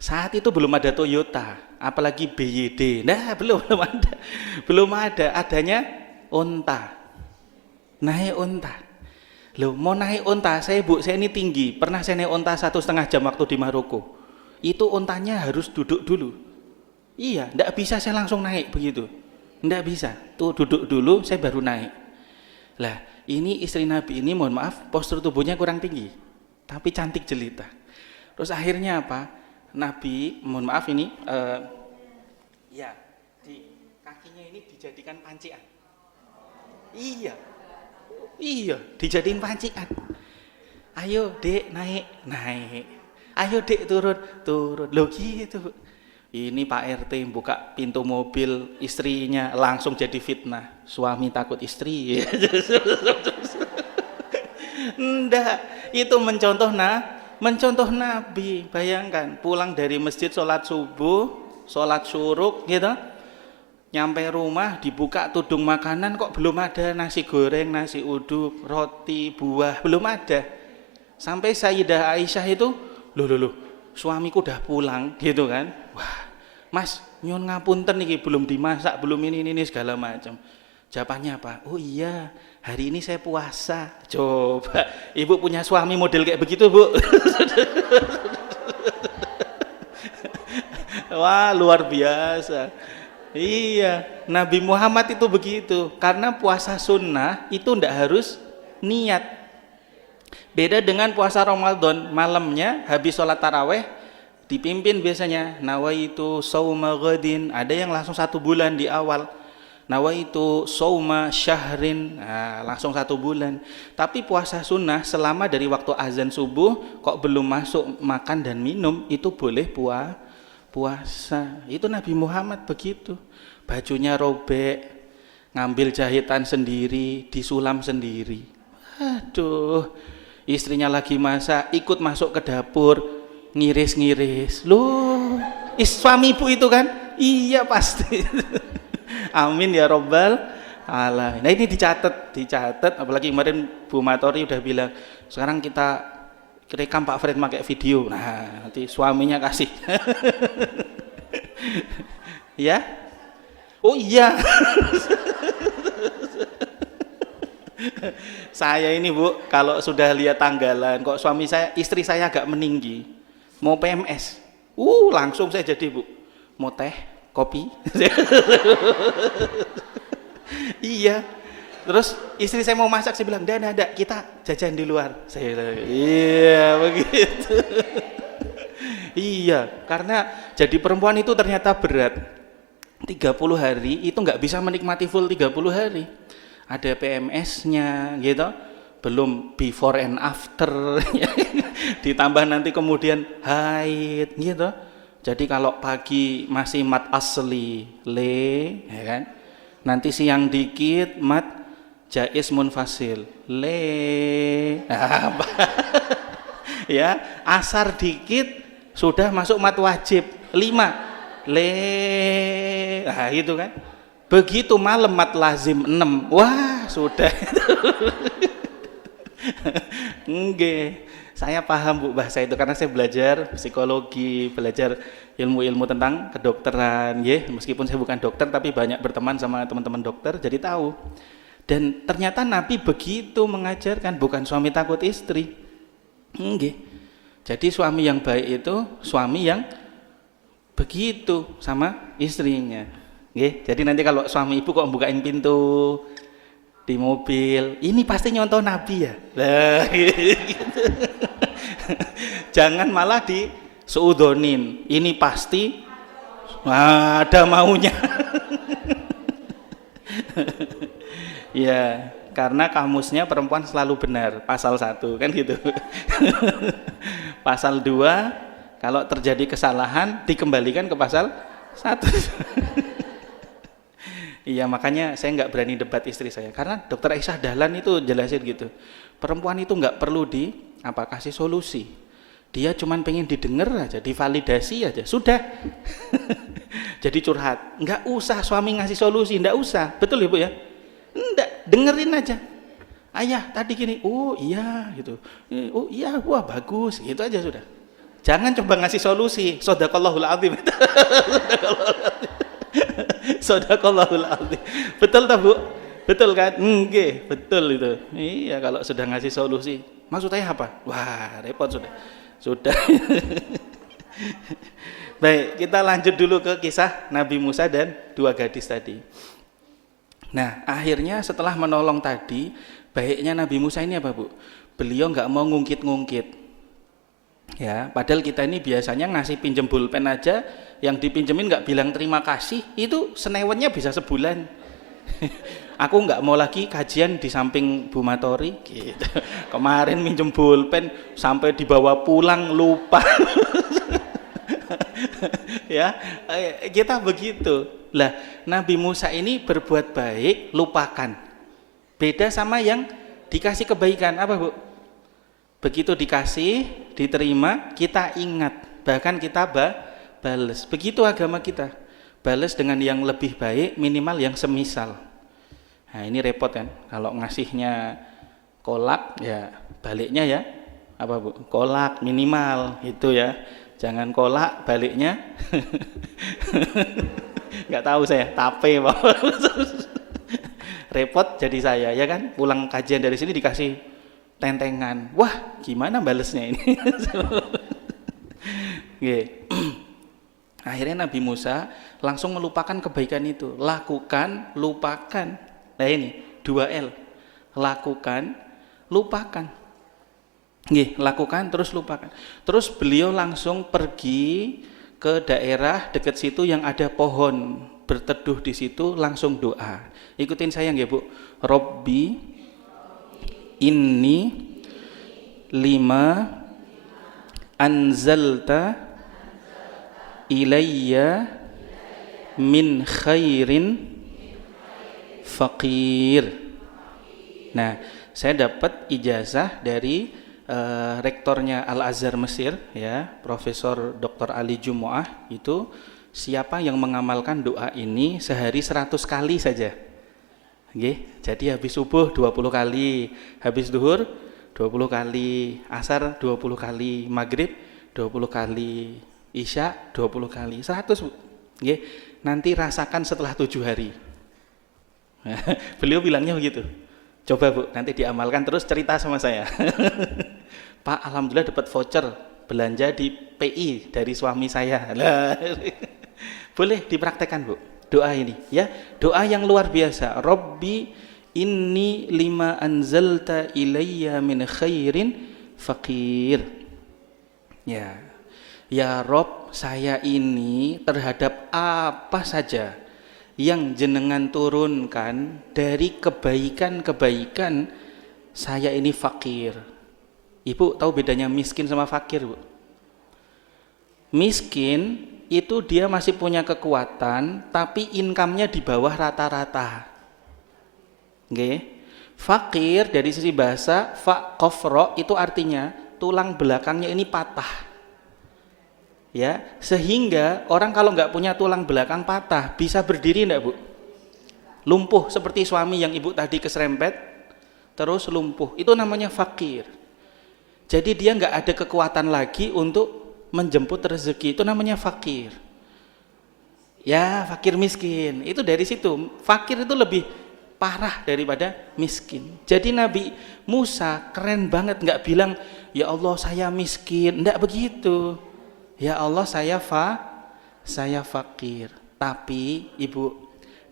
Saat itu belum ada Toyota, apalagi BYD. Nah, belum ada. Belum ada, adanya unta. Naik unta. Loh, mau naik unta, saya ini tinggi. Pernah saya naik unta 1,5 jam waktu di Maroko. Itu untanya harus duduk dulu. Iya, enggak bisa saya langsung naik begitu. Enggak bisa. Tuh duduk dulu, saya baru naik. Lah, ini istri Nabi ini mohon maaf, postur tubuhnya kurang tinggi. Tapi cantik jelita. Terus akhirnya apa? Nabi, mohon maaf ini, ya, di kakinya ini dijadikan pancian. Iya, dijadiin pancian. Ayo Dek, naik. Ayo Dek, turun. Loh gitu. Ini Pak RT buka pintu mobil istrinya, langsung jadi fitnah. Suami takut istri. Enggak, itu mencontoh Nabi. Bayangkan, pulang dari masjid sholat subuh, sholat syuruk gitu. Nyampe rumah dibuka tudung makanan, kok belum ada nasi goreng, nasi uduk, roti, buah, belum ada. Sampai Sayyidah Aisyah itu, loh, suamiku udah pulang gitu kan. Wah, Mas, nyun ngapunten nih, belum dimasak, belum ini segala macam. Jawabannya apa? Oh iya, hari ini saya puasa. Coba, ibu punya suami model kayak begitu, Bu. Wah, luar biasa. Iya, Nabi Muhammad itu begitu. Karena puasa sunnah itu ndak harus niat. Beda dengan puasa Ramadan, malamnya habis sholat taraweh dipimpin biasanya nawaitu shauma ghadin. Ada yang langsung 1 bulan di awal. nawaitu sauma syahrin, nah, langsung 1 bulan. Tapi puasa sunnah selama dari waktu azan subuh kok belum masuk makan dan minum, itu boleh puasa. Itu Nabi Muhammad begitu. Bajunya robek, ngambil jahitan sendiri, disulam sendiri. Aduh, istrinya lagi masak, ikut masuk ke dapur, ngiris-ngiris. Loh, suami ibu itu kan? Iya pasti. Amin ya robbal alamin. Nah ini dicatat, apalagi kemarin Bu Matori udah bilang, sekarang kita rekam Pak Fred pakai video. Nah, nanti suaminya kasih. Ya? Oh iya. Saya ini Bu, kalau sudah lihat tanggalan, kok istri saya agak meninggi, mau PMS, langsung saya jadi Bu, mau teh, kopi. Iya. Terus istri saya mau masak, saya bilang, "Ndak, kita jajan di luar." Saya bilang, "Iya, begitu." Iya, karena jadi perempuan itu ternyata berat. 30 hari itu nggak bisa menikmati full 30 hari. Ada PMS-nya gitu, belum before and after. Ditambah nanti kemudian haid gitu. Jadi kalau pagi masih mat asli le, ya kan? Nanti siang dikit mat jaiz munfasil le. Ya, asar dikit sudah masuk mat wajib 5 le. Nah, itu kan. Begitu malam mat lazim 6. Wah, sudah. Nggih. Saya paham Bu bahasa itu karena saya belajar psikologi, belajar ilmu-ilmu tentang kedokteran, ya. Meskipun saya bukan dokter tapi banyak berteman sama teman-teman dokter jadi tahu. Dan ternyata Nabi begitu mengajarkan, bukan suami takut istri. Nggih. Jadi suami yang baik itu suami yang begitu sama istrinya. Nggih. Jadi nanti kalau suami ibu kok bukain pintu di mobil, ini pasti nyontoh Nabi ya. Lah, gitu. Jangan malah disuudonin, ini pasti ada maunya. Ya, karena kamusnya perempuan selalu benar, pasal 1 kan gitu. Pasal 2, kalau terjadi kesalahan dikembalikan ke pasal 1. Iya, makanya saya nggak berani debat istri saya, karena Dokter Aisyah Dahlan itu jelasin gitu, perempuan itu nggak perlu kasih solusi, dia cuman pengen didengar aja, divalidasi aja, sudah. Jadi curhat, nggak usah suami ngasih solusi, nggak usah, betul ya Bu ya? Nggak, dengerin aja. Ayah tadi gini, oh iya gitu, oh iya, wah bagus, gitu aja sudah. Jangan coba ngasih solusi, shadaqallahul azim. Shadaqallahul azim. Betul tak Bu? Betul kan? Nggih, betul itu. Iya, kalau sudah ngasih solusi, maksudnya apa? Wah, repot sudah. Sudah. Baik, kita lanjut dulu ke kisah Nabi Musa dan 2 gadis tadi. Nah, akhirnya setelah menolong tadi, baiknya Nabi Musa ini apa Bu? Beliau nggak mau ngungkit-ngungkit. Ya, padahal kita ini biasanya ngasih pinjem pulpen aja, yang dipinjemin nggak bilang terima kasih, itu senewennya bisa sebulan. Aku nggak mau lagi kajian di samping Bu Matori gitu. Kemarin minjem pulpen sampai dibawa pulang lupa. Ya, kita begitu. Lah, Nabi Musa ini berbuat baik, lupakan. Beda sama yang dikasih kebaikan, apa Bu? Begitu dikasih, diterima, kita ingat, bahkan kita balas. Begitu agama kita, balas dengan yang lebih baik, minimal yang semisal. Nah ini repot kan, kalau ngasihnya kolak, ya baliknya ya apa Bu? Kolak minimal itu ya, jangan kolak baliknya. Nggak tahu saya, tape. Repot jadi saya ya kan, pulang kajian dari sini dikasih tentengan, wah gimana balesnya ini. Akhirnya Nabi Musa langsung melupakan kebaikan itu, lakukan, lupakan. Nah ini 2L, lakukan, lupakan. Lakukan terus lupakan. Terus beliau langsung pergi ke daerah dekat situ yang ada pohon berteduh di situ langsung doa. Ikutin saya nggih Bu. Robbi inni lima anzalta ilayya min khairin faqir. Nah, saya dapat ijazah dari rektornya Al-Azhar Mesir ya, Profesor Dr. Ali Jumu'ah, itu siapa yang mengamalkan doa ini sehari 100 kali saja. Nggih, jadi habis subuh 20 kali, habis duhur 20 kali, asar 20 kali, maghrib 20 kali, isya 20 kali, 100 Bu. Nggih, nanti rasakan setelah 7 hari. Beliau bilangnya begitu. Coba Bu, nanti diamalkan terus cerita sama saya. Pak, alhamdulillah dapat voucher belanja di PI dari suami saya. Boleh dipraktekkan Bu, doa ini ya. Doa yang luar biasa. Robbi inni lima anzalta ilayya min khairin faqir. Ya. Ya Rob, saya ini terhadap apa saja yang jenengan turunkan dari kebaikan-kebaikan, saya ini fakir. Ibu tahu bedanya miskin sama fakir, Bu? Miskin itu dia masih punya kekuatan tapi income-nya di bawah rata-rata. Nggih. Fakir dari sisi bahasa faqafra itu artinya tulang belakangnya ini patah. Ya, sehingga orang kalau nggak punya tulang belakang patah bisa berdiri enggak Bu? Lumpuh seperti suami yang ibu tadi keserempet terus lumpuh, itu namanya fakir. Jadi dia nggak ada kekuatan lagi untuk menjemput rezeki, itu namanya fakir. Ya, fakir miskin itu dari situ. Fakir itu lebih parah daripada miskin. Jadi Nabi Musa keren banget, nggak bilang ya Allah saya miskin, enggak begitu. Ya Allah saya fakir. Tapi Ibu,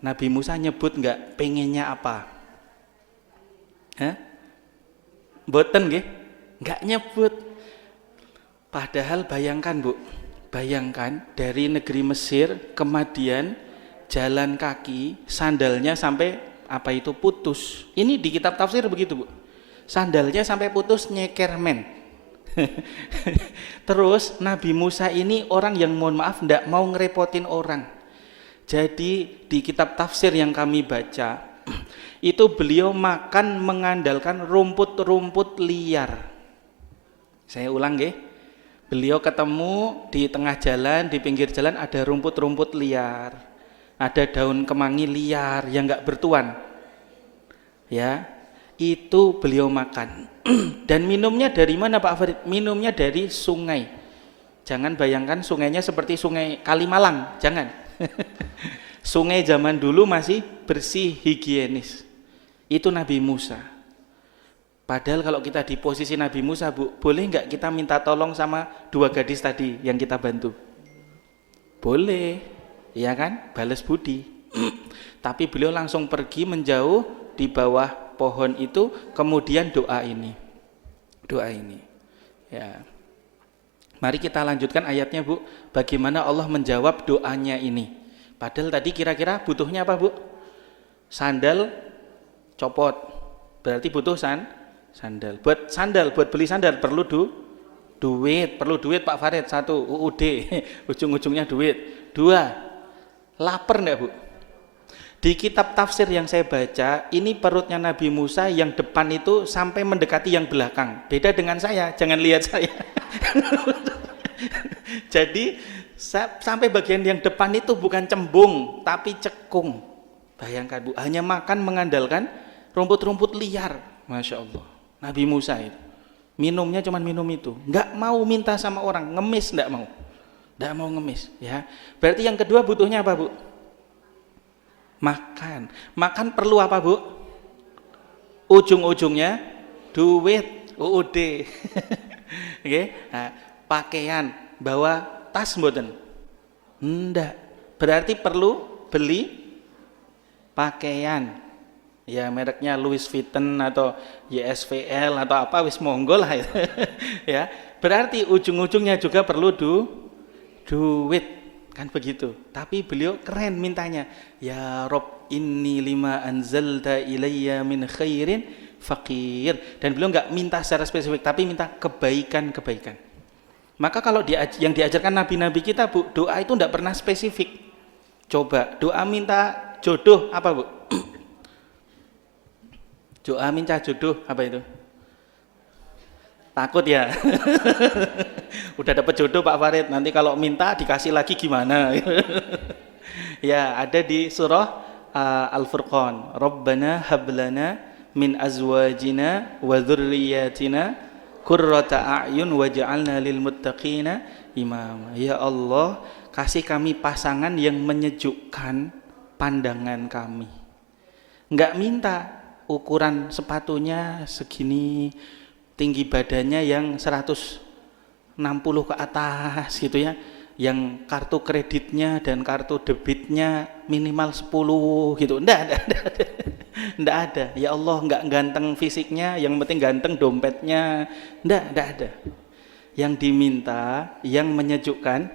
Nabi Musa nyebut nggak pengennya apa? Mboten nggih? Nggak nyebut. Padahal bayangkan Bu, bayangkan dari negeri Mesir ke Madian jalan kaki, sandalnya sampai apa itu putus. Ini di kitab tafsir begitu Bu. Sandalnya sampai putus, nyeker men. Terus Nabi Musa ini orang yang mohon maaf tidak mau ngerepotin orang. Jadi di kitab tafsir yang kami baca itu beliau makan mengandalkan rumput-rumput liar. Saya ulang nggih. Beliau ketemu di tengah jalan, di pinggir jalan ada rumput-rumput liar. Ada daun kemangi liar yang enggak bertuan. Ya, itu beliau makan. Dan minumnya dari mana Pak Farid? Minumnya dari sungai. Jangan bayangkan sungainya seperti sungai Kalimalang, jangan. Sungai zaman dulu masih bersih, higienis. Itu Nabi Musa. Padahal kalau kita di posisi Nabi Musa Bu, boleh nggak kita minta tolong sama 2 gadis tadi yang kita bantu? Boleh, ya kan? Balas budi. Tapi beliau langsung pergi menjauh di bawah pohon itu, kemudian doa ini. Ya. Mari kita lanjutkan ayatnya Bu. Bagaimana Allah menjawab doanya ini? Padahal tadi kira-kira butuhnya apa Bu? Sandal copot. Berarti butuh sandal. Buat beli sandal perlu duit. Perlu duit Pak Farid. 1 UUD. Ujung-ujungnya duit. 2 lapar enggak Bu? Di kitab tafsir yang saya baca, ini perutnya Nabi Musa yang depan itu sampai mendekati yang belakang. Beda dengan saya, jangan lihat saya. Jadi sampai bagian yang depan itu bukan cembung, tapi cekung. Bayangkan Bu, hanya makan mengandalkan rumput-rumput liar. Masya Allah, Nabi Musa itu. Minumnya cuma minum itu. Nggak mau minta sama orang, ngemis nggak mau. Nggak mau ngemis. Ya. Berarti yang kedua butuhnya apa Bu? Makan perlu apa Bu? Ujung-ujungnya duit, UUD. Okay? Nah, pakaian, bawa tas mboten? Enggak. Berarti perlu beli pakaian. Ya mereknya Louis Vuitton atau YSVL atau apa wis monggo lah ya. Berarti ujung-ujungnya juga perlu duit. kan begitu. Tapi beliau keren mintanya, ya Rob inni lima anzalta ilayya min khairin faqir. Dan beliau nggak minta secara spesifik, tapi minta kebaikan-kebaikan. Maka kalau yang diajarkan nabi-nabi kita, Bu, doa itu enggak pernah spesifik. Coba doa minta jodoh apa, Bu? Doa minta jodoh apa itu? Takut ya? Udah dapat jodoh Pak Farid, nanti kalau minta dikasih lagi gimana? Ya, ada di surah Al-Furqan. Rabbana hablana min azwajina wa dzurriyyatina qurrata a'yun waj'alna lil muttaqina imama. Ya Allah, kasih kami pasangan yang menyejukkan pandangan kami. Enggak minta ukuran sepatunya segini, tinggi badannya yang 160 ke atas gitu ya, yang kartu kreditnya dan kartu debitnya minimal 10 gitu. Enggak ada. Ya Allah, enggak ganteng fisiknya, yang penting ganteng dompetnya. Enggak ada. Yang diminta yang menyejukkan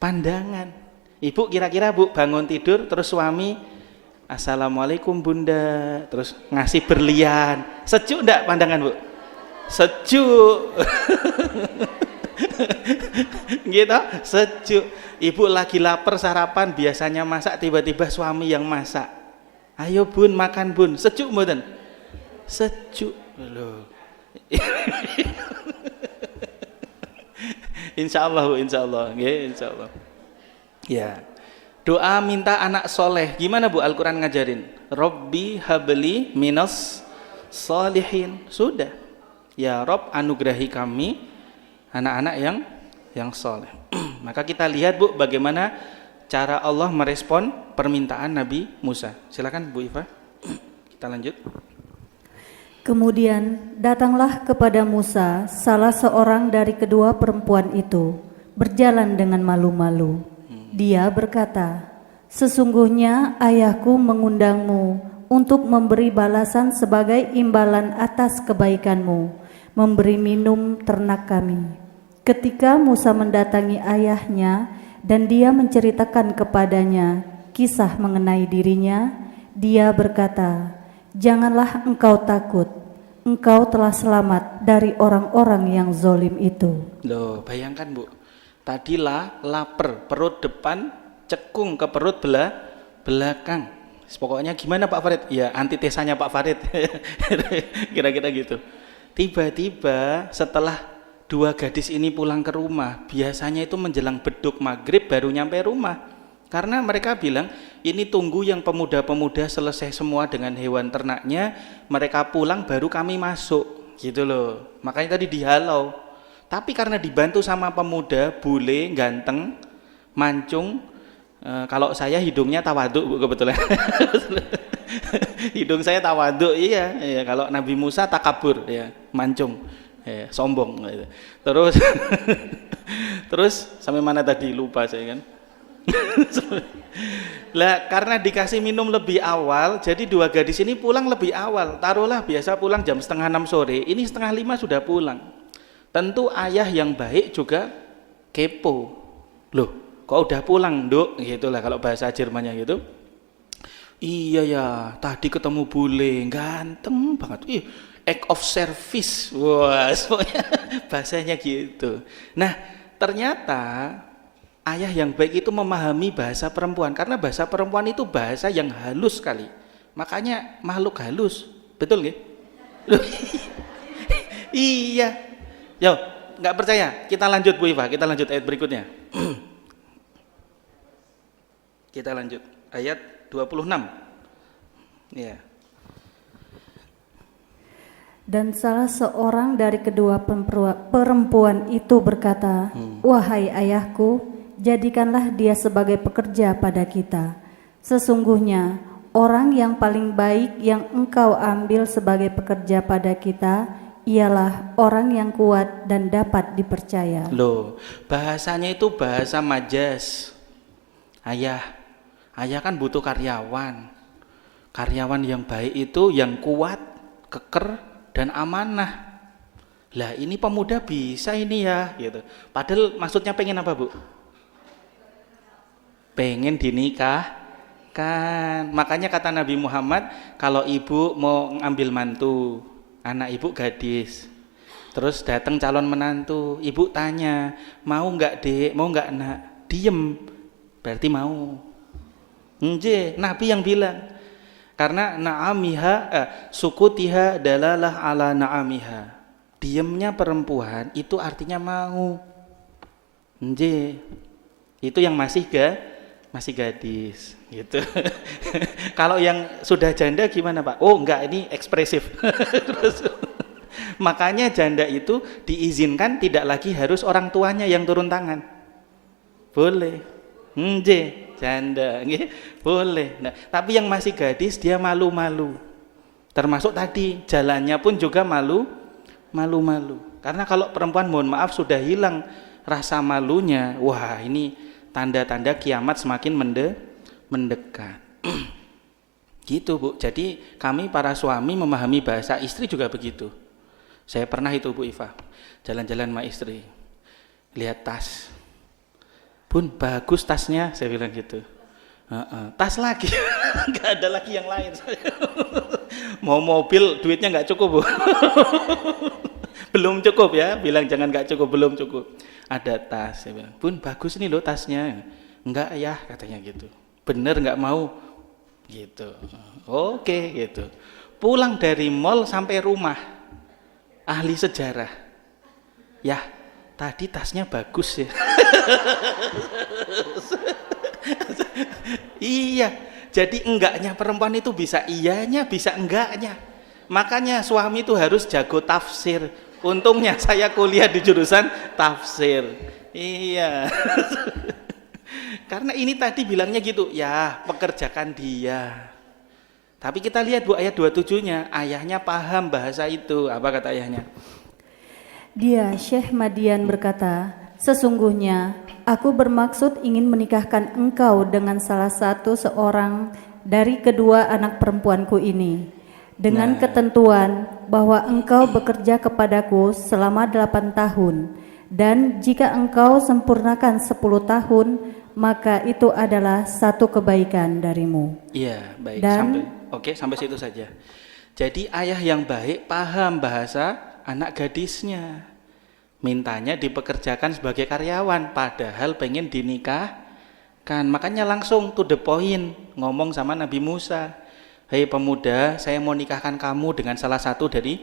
pandangan. Ibu kira-kira Bu bangun tidur terus suami Assalamualaikum Bunda, terus ngasih berlian, sejuk enggak pandangan Bu? Sejuk. Gitu, sejuk. Ibu lagi lapar sarapan, biasanya masak, tiba-tiba suami yang masak. Ayo Bun, makan Bun. Sejuk mboten? Sejuk. Loh. Insyaallah Bu, insyaallah. Nggih, insyaallah. Ya. Doa minta anak soleh. Gimana Bu Al-Qur'an ngajarin? Robbi habli minas solihin. Sudah. Ya Rob, anugerahi kami anak-anak yang soleh. Maka kita lihat Bu bagaimana cara Allah merespon permintaan Nabi Musa. Silakan Bu Iva. Kita lanjut. Kemudian datanglah kepada Musa salah seorang dari kedua perempuan itu, berjalan dengan malu-malu. Dia berkata, sesungguhnya ayahku mengundangmu untuk memberi balasan sebagai imbalan atas kebaikanmu, memberi minum ternak kami. Ketika Musa mendatangi ayahnya dan dia menceritakan kepadanya kisah mengenai dirinya, dia berkata, janganlah engkau takut, engkau telah selamat dari orang-orang yang zalim itu. Loh, bayangkan Bu, tadilah lapar, perut depan cekung ke perut belakang. Pokoknya gimana Pak Farid? Ya antitesanya Pak Farid. Kira-kira gitu. Tiba-tiba setelah dua gadis ini pulang ke rumah, biasanya itu menjelang beduk maghrib baru nyampe rumah. Karena mereka bilang, ini tunggu yang pemuda-pemuda selesai semua dengan hewan ternaknya, mereka pulang baru kami masuk, gitu loh. Makanya tadi dihalau. Tapi karena dibantu sama pemuda, bule, ganteng, mancung, kalau saya hidungnya tawaduk Bu kebetulan. Hidung saya tawaduk, iya. Kalau Nabi Musa takabur, ya, mancung. Ya, sombong gitu. Terus sampai mana tadi lupa saya kan. Lah karena dikasih minum lebih awal, jadi dua gadis ini pulang lebih awal. Taruhlah biasa pulang jam 5:30 sore, ini 4:30 sudah pulang. Tentu ayah yang baik juga kepo. Loh, kok udah pulang, Nduk? Gitulah kalau bahasa Jermannya gitu. Iya ya, tadi ketemu bule, ganteng banget. Ih, act of service. Wah, soalnya bahasanya gitu. Nah, ternyata ayah yang baik itu memahami bahasa perempuan, karena bahasa perempuan itu bahasa yang halus sekali. Makanya makhluk halus. Betul nggih? Iya. Yo, nggak percaya? Kita lanjut Bu Iva, kita lanjut ayat berikutnya. Kita lanjut ayat 26. Ya. Dan salah seorang dari kedua perempuan itu berkata, wahai ayahku, jadikanlah dia sebagai pekerja pada kita. Sesungguhnya orang yang paling baik yang engkau ambil sebagai pekerja pada kita ialah orang yang kuat dan dapat dipercaya. Loh, bahasanya itu bahasa majas. Ayah kan butuh karyawan. Karyawan yang baik itu yang kuat, keker, dan amanah. Lah ini pemuda bisa ini ya gitu. Padahal maksudnya pengen apa Bu? pengen dinikahkan. Makanya kata Nabi Muhammad, kalau ibu mau ngambil mantu, anak ibu gadis, terus datang calon menantu, ibu tanya, mau nggak dek, mau nggak nak? Diem, berarti mau. Nje, Nabi yang bilang. Karena na'amiha, sukutiha dalalah ala na'amiha. Diemnya perempuan itu artinya mau. Nje, itu yang masih gadis gitu. Kalau yang sudah janda gimana Pak? Oh enggak, ini ekspresif. Makanya janda itu diizinkan tidak lagi harus orang tuanya yang turun tangan. Boleh. Nje, janda nggih, boleh. Nah, tapi yang masih gadis dia malu-malu. Termasuk tadi jalannya pun juga malu-malu. Karena kalau perempuan mohon maaf sudah hilang rasa malunya, wah ini tanda-tanda kiamat semakin mendekat. Gitu Bu. Jadi kami para suami memahami bahasa istri juga begitu. Saya pernah itu Bu Iva, jalan-jalan sama istri, lihat tas, Bun bagus tasnya, saya bilang gitu. Tas lagi, nggak ada lagi yang lain. Mau mobil duitnya nggak cukup Bu. Belum cukup ya, bilang jangan nggak cukup, belum cukup. Ada tas, saya bilang, Bun bagus nih loh tasnya. Enggak ya, katanya gitu. Bener nggak mau? Gitu. Oke gitu. Pulang dari mall sampai rumah, ahli sejarah. Ya, tadi tasnya bagus ya. Iya, jadi enggaknya perempuan itu bisa iyanya, bisa enggaknya. Makanya suami itu harus jago tafsir. Untungnya saya kuliah di jurusan tafsir. Iya. Karena ini tadi bilangnya gitu, ya pekerjakan dia. Tapi kita lihat Bu ayat 27-nya, ayahnya paham bahasa itu. Apa kata ayahnya? Dia, Syekh Madian berkata, sesungguhnya aku bermaksud ingin menikahkan engkau dengan salah seorang dari kedua anak perempuanku ini, dengan ketentuan bahwa engkau bekerja kepadaku selama 8 tahun, dan jika engkau sempurnakan 10 tahun, maka itu adalah satu kebaikan darimu. Iya, baik. Dan, sampai situ saja. Jadi ayah yang baik paham bahasa anak gadisnya. Mintanya dipekerjakan sebagai karyawan, padahal pengen dinikahkan. Makanya langsung to the point ngomong sama Nabi Musa. Hei pemuda, saya mau nikahkan kamu dengan salah satu dari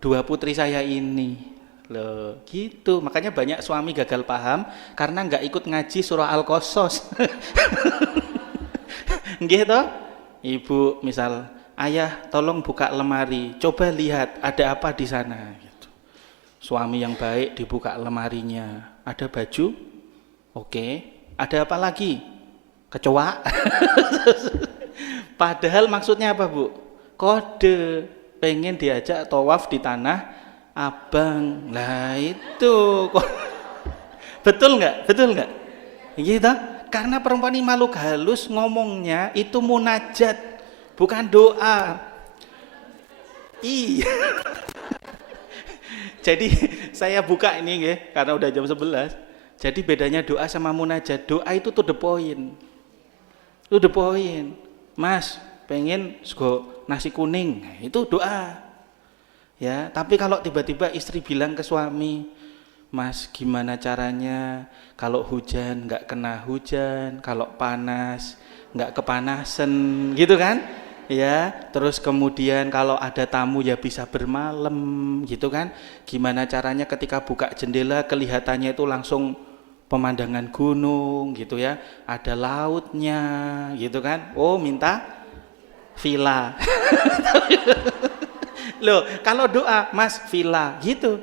2 putri saya ini. Loh, gitu. Makanya banyak suami gagal paham karena nggak ikut ngaji surah Al-Qasas. Nggih toh? Ibu misal, ayah tolong buka lemari, coba lihat ada apa di sana gitu. Suami yang baik dibuka lemarinya, ada baju? Oke. Ada apa lagi? Kecoa? Padahal maksudnya apa Bu? Kode, pengen diajak tawaf di tanah abang. Lah itu betul nggak? Betul nggak? Gitu. Karena perempuan ini makhluk halus, ngomongnya itu munajat, bukan doa. Iya. Jadi saya buka ini ya, karena udah jam 11. Jadi bedanya doa sama munajat. Doa itu to the point. To the point. Mas, pengen sego nasi kuning. Nah, itu doa. Ya, tapi kalau tiba-tiba istri bilang ke suami, Mas, gimana caranya kalau hujan nggak kena hujan, kalau panas nggak kepanasan, gitu kan? Ya, terus kemudian kalau ada tamu ya bisa bermalam, gitu kan? Gimana caranya ketika buka jendela kelihatannya itu langsung pemandangan gunung, gitu ya? Ada lautnya, gitu kan? Oh, minta villa. Loh, kalau doa, Mas, villa, gitu.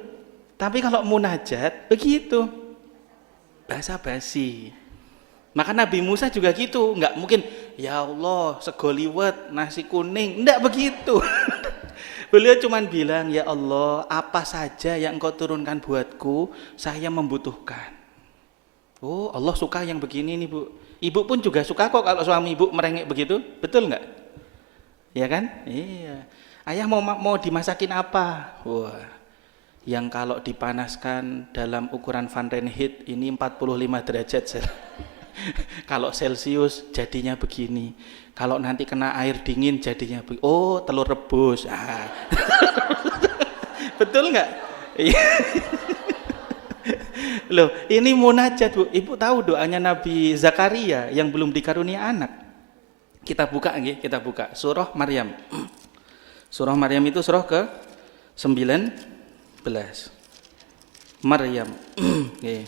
Tapi kalau munajat, begitu. Basa-basi. Maka Nabi Musa juga gitu, nggak mungkin, ya Allah, sego liwet, nasi kuning, enggak begitu. Beliau cuma bilang, ya Allah, apa saja yang engkau turunkan buatku, saya membutuhkan. Oh, Allah suka yang begini nih Bu. Ibu pun juga suka kok kalau suami ibu merengek begitu, betul nggak? Ya kan? Iya. Ayah mau dimasakin apa? Wah, yang kalau dipanaskan dalam ukuran Fahrenheit ini 45 derajat. Kalau Celcius jadinya begini. Kalau nanti kena air dingin jadinya begini. Oh, telur rebus. Ah. Betul nggak? Loh, ini munajat, Bu. Ibu tahu doanya Nabi Zakaria yang belum dikarunia anak. Kita buka nggih, kita buka surah Maryam. Surah Maryam itu surah ke-19. Maryam. Nggih.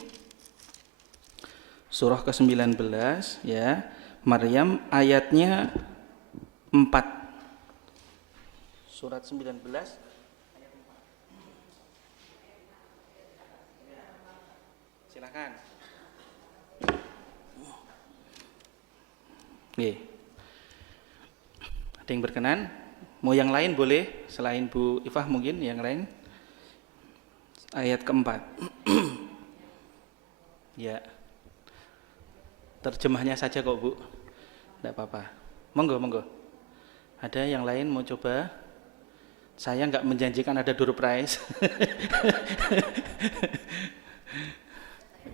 Surah ke-19 ya. Maryam ayatnya 4. Surat 19 ayat 4. Silakan. Nggih. Ada yang berkenan? Mau yang lain boleh, selain Bu Ifah mungkin yang lain. Ayat keempat. Ya. Terjemahnya saja kok, Bu. Tidak apa-apa. Monggo, monggo. Ada yang lain mau coba? Saya nggak menjanjikan ada door prize.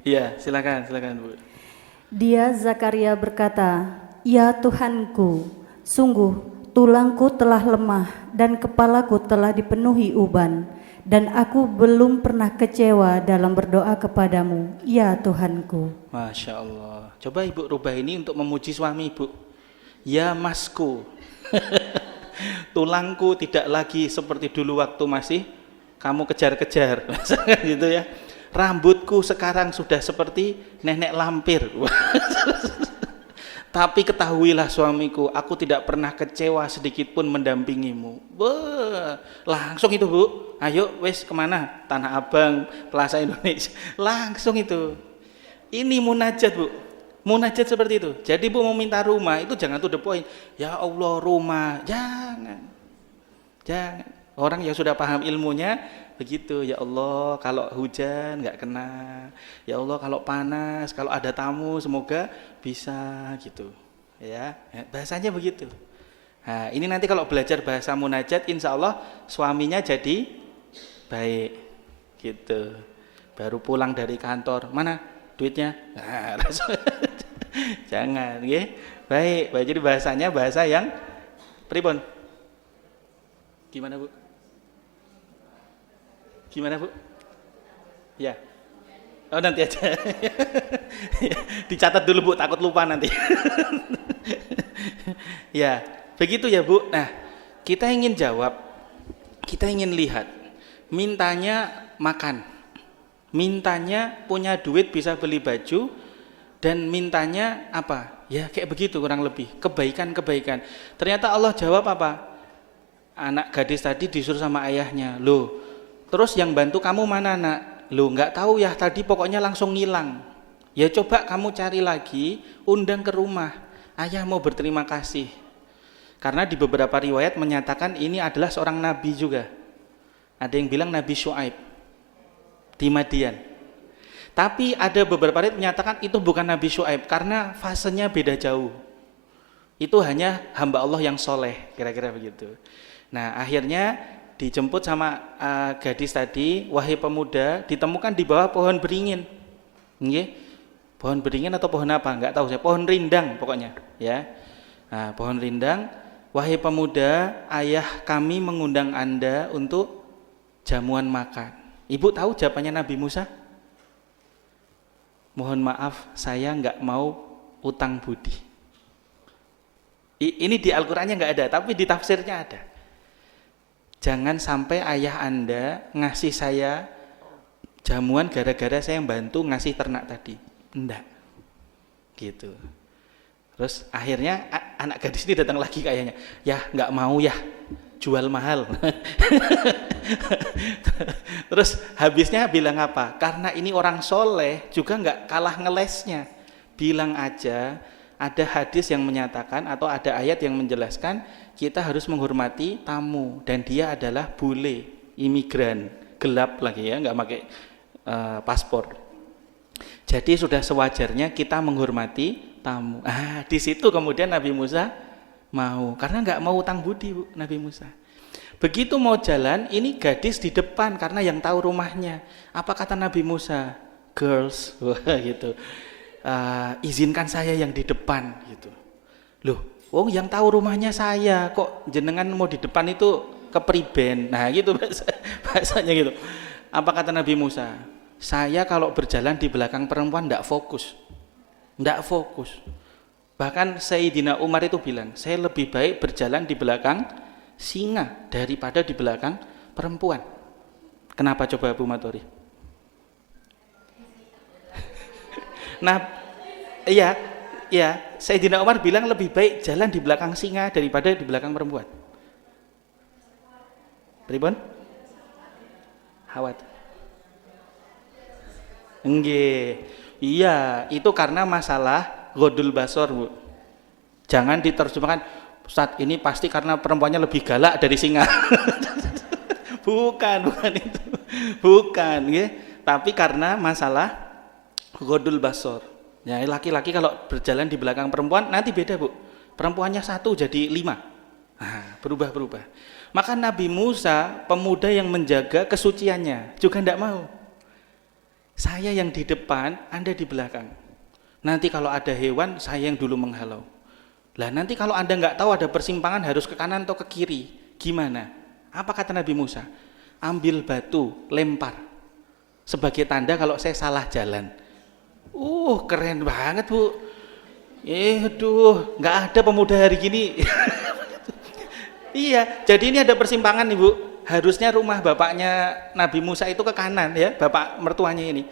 Iya, silakan, Bu. Dia Zakaria berkata, "Ya Tuhanku, sungguh tulangku telah lemah dan kepalaku telah dipenuhi uban, dan aku belum pernah kecewa dalam berdoa kepadamu, ya Tuhanku." Masya Allah. Coba Ibu rubah ini untuk memuji suami Ibu. Ya Masku, tulangku tidak lagi seperti dulu waktu masih kamu kejar-kejar, gitu ya. Rambutku sekarang sudah seperti nenek lampir. Tapi ketahuilah suamiku, aku tidak pernah kecewa sedikit pun mendampingimu. Langsung itu, Bu. Ayo wes kemana? Tanah Abang, Plaza Indonesia. Langsung itu. Ini munajat, Bu. Munajat seperti itu. Jadi Bu mau minta rumah itu jangan to the point. Ya Allah rumah, jangan. Orang yang sudah paham ilmunya begitu. Ya Allah kalau hujan nggak kena. Ya Allah kalau panas, kalau ada tamu semoga bisa gitu. Ya bahasanya begitu. Nah ini nanti kalau belajar bahasa munajat, insya Allah suaminya jadi baik gitu. Baru pulang dari kantor, mana duitnya? Nah, jangan, ya. Baik. Jadi bahasanya bahasa yang pripun? Gimana, Bu? Ya. Oh, nanti aja. Dicatat dulu, Bu, takut lupa nanti. Ya, begitu ya, Bu. Nah, kita ingin jawab, kita ingin lihat. Mintanya makan. Mintanya punya duit bisa beli baju, dan mintanya apa? Ya kayak begitu kurang lebih, kebaikan-kebaikan. Ternyata Allah jawab apa? Anak gadis tadi disuruh sama ayahnya, loh terus yang bantu kamu mana nak? Loh nggak tahu ya tadi pokoknya langsung ngilang. Ya coba kamu cari lagi, undang ke rumah, ayah mau berterima kasih. Karena di beberapa riwayat menyatakan ini adalah seorang nabi juga. Ada yang bilang Nabi Syuaib di Madian. Tapi ada beberapa riwayat menyatakan itu bukan Nabi Syuaib karena fasenya beda jauh. Itu hanya hamba Allah yang soleh, kira-kira begitu. Nah akhirnya dijemput sama gadis tadi, wahai pemuda, ditemukan di bawah pohon beringin. Nggih? Pohon beringin atau pohon apa? Enggak tahu saya. Pohon rindang pokoknya, ya. Nah, pohon rindang, wahai pemuda, ayah kami mengundang Anda untuk jamuan makan. Ibu tahu jawabannya Nabi Musa? Mohon maaf, saya enggak mau utang budi. Ini di Al-Qur'annya enggak ada, tapi di tafsirnya ada. Jangan sampai ayah Anda ngasih saya jamuan gara-gara saya bantu ngasih ternak tadi. Enggak. Gitu. Terus akhirnya anak gadis ini datang lagi ke ayahnya. Ya enggak mau ya, jual mahal. Terus habisnya bilang apa? Karena ini orang soleh juga enggak kalah ngelesnya. Bilang aja ada hadis yang menyatakan atau ada ayat yang menjelaskan kita harus menghormati tamu dan dia adalah bule, imigran, gelap lagi ya, enggak pakai paspor. Jadi sudah sewajarnya kita menghormati tamu. Di situ kemudian Nabi Musa mau, karena enggak mau utang budi, Bu, Nabi Musa. Begitu mau jalan, ini gadis di depan karena yang tahu rumahnya. Apa kata Nabi Musa? Girls, wah gitu. izinkan saya yang di depan gitu. Loh, wong yang tahu rumahnya saya, kok jenengan mau di depan itu kepriben. Nah gitu bahasanya gitu. Apa kata Nabi Musa? Saya kalau berjalan di belakang perempuan tidak fokus. Bahkan Sayyidina Umar itu bilang, saya lebih baik berjalan di belakang singa daripada di belakang perempuan. Kenapa coba Bu Matori? Nah, iya, Sayyidina Umar bilang lebih baik jalan di belakang singa daripada di belakang perempuan. Pripun? Hawat. Nggih. Iya, itu karena masalah ghodul basor, Bu. Jangan diterjemahkan, Ustaz, ini pasti karena perempuannya lebih galak dari singa. bukan itu. Bukan, nggih. Tapi karena masalah ghodul basor. Ya, laki-laki kalau berjalan di belakang perempuan nanti beda, Bu. Perempuannya 1 jadi 5. Nah, berubah. Maka Nabi Musa, pemuda yang menjaga kesuciannya, juga tidak mau. Saya yang di depan, Anda di belakang. Nanti kalau ada hewan, saya yang dulu menghalau. Lah nanti kalau Anda nggak tahu ada persimpangan harus ke kanan atau ke kiri, gimana? Apa kata Nabi Musa? Ambil batu, lempar. Sebagai tanda kalau saya salah jalan. Keren banget, Bu. Nggak ada pemuda hari gini. Iya, jadi ini ada persimpangan nih, Bu. Harusnya rumah bapaknya Nabi Musa itu ke kanan ya, bapak mertuanya ini.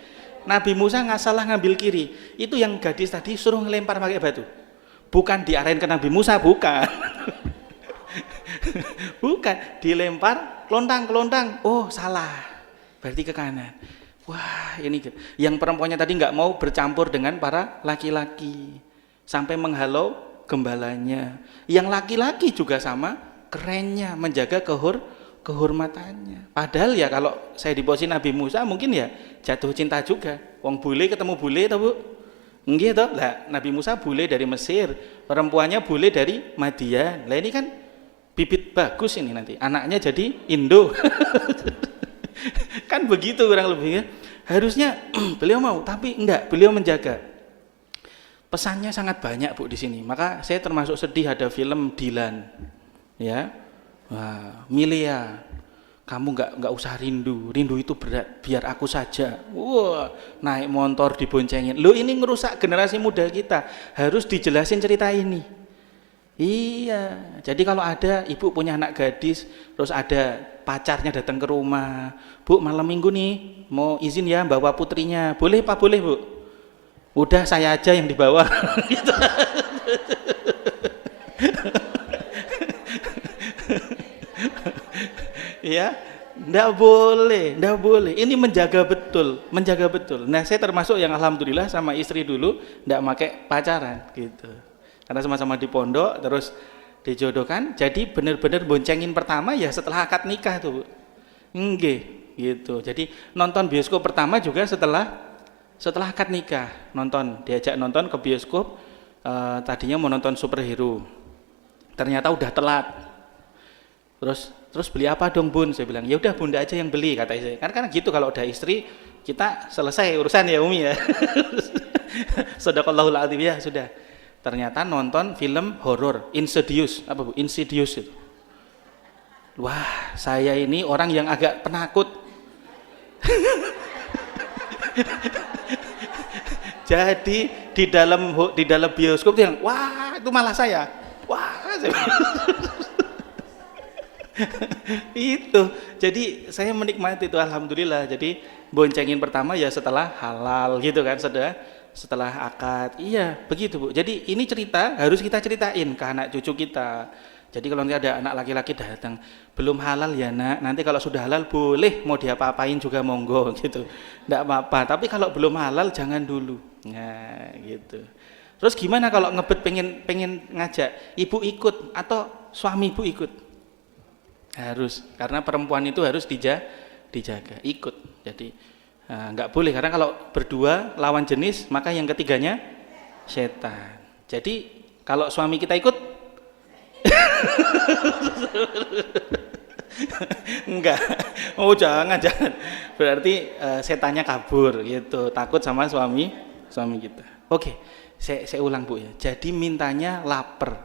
Nabi Musa nggak salah ngambil kiri. Itu yang gadis tadi suruh ngelempar pakai batu. Bukan diarahin ke Nabi Musa, bukan. Bukan, dilempar, kelontang. Oh, salah. Berarti ke kanan. Wah, ini yang perempuannya tadi nggak mau bercampur dengan para laki-laki. Sampai menghalau gembalanya. Yang laki-laki juga sama, kerennya menjaga kehormatannya. Padahal ya kalau saya di posisi Nabi Musa mungkin ya jatuh cinta juga. Wong bule ketemu bule toh, Bu. Nggih toh? Lah Nabi Musa bule dari Mesir, perempuannya bule dari Madian. Lah ini kan bibit bagus ini nanti. Anaknya jadi Indo. Kan begitu kurang lebih ya. Harusnya beliau mau, tapi enggak, beliau menjaga. Pesannya sangat banyak, Bu, di sini. Maka saya termasuk sedih ada film Dilan. Ya. Wah, Milia, kamu nggak usah rindu itu berat, biar aku saja. Wah, naik motor diboncengin. Loh, ini ngerusak generasi muda kita. Harus dijelasin cerita ini. Iya, jadi kalau ada ibu punya anak gadis, terus ada pacarnya datang ke rumah, Bu, malam minggu nih mau izin ya bawa putrinya. Boleh Pak? Boleh, Bu. Udah saya aja yang dibawa. Gitu. Ya, enggak boleh. Ini menjaga betul. Nah, saya termasuk yang alhamdulillah sama istri dulu enggak pakai pacaran gitu. Karena sama-sama di pondok terus dijodohkan, jadi benar-benar boncengin pertama ya setelah akad nikah tuh, Bu. Nggih, gitu. Jadi nonton bioskop pertama juga setelah akad nikah. Diajak nonton ke bioskop, tadinya mau nonton superhero. Ternyata udah telat. Terus beli apa dong, Bun? Saya bilang, ya udah Bunda aja yang beli, kata istri. Kan gitu kalau udah istri kita selesai urusan ya, Umi ya. Shadaqallahul adzim, ya sudah. Ternyata nonton film horor Insidious, apa Bu? Insidious itu. Wah, saya ini orang yang agak penakut. Jadi di dalam bioskop itu yang wah, itu malah saya. Wah, itu. Jadi saya menikmati itu alhamdulillah. Jadi boncengin pertama ya setelah halal gitu kan, setelah akad. Iya, begitu, Bu. Jadi ini cerita harus kita ceritain ke anak cucu kita. Jadi kalau nanti ada anak laki-laki datang, belum halal ya Nak, nanti kalau sudah halal boleh mau diapa-apain juga monggo gitu. Enggak apa-apa, tapi kalau belum halal jangan dulu. Nah, gitu. Terus gimana kalau ngebet pengen ngajak, ibu ikut atau suami ibu ikut? Harus, karena perempuan itu harus dijaga, ikut. Jadi nggak boleh, karena kalau berdua lawan jenis maka yang ketiganya setan. Jadi kalau suami kita ikut enggak, jangan, berarti setannya kabur gitu, takut sama suami kita. Oke, saya ulang Bu ya. Jadi mintanya lapar,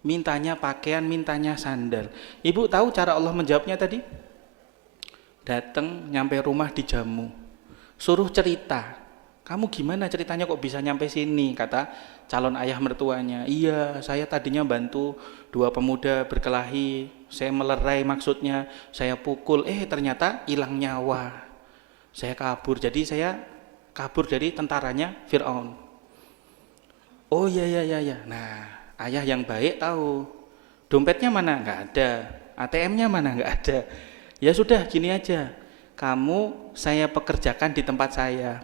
mintanya pakaian, mintanya sandal. Ibu tahu cara Allah menjawabnya tadi? Datang nyampe rumah dijamu, suruh cerita. Kamu gimana ceritanya kok bisa nyampe sini? Kata calon ayah mertuanya. Iya, saya tadinya bantu 2 pemuda berkelahi. Saya melerai maksudnya, saya pukul. Ternyata hilang nyawa. Saya kabur. Jadi saya kabur dari tentaranya Fir'aun. Oh iya. Nah, ayah yang baik tahu. Dompetnya mana? Nggak ada. ATM-nya mana? Nggak ada. Ya sudah, gini aja. Kamu saya pekerjakan di tempat saya.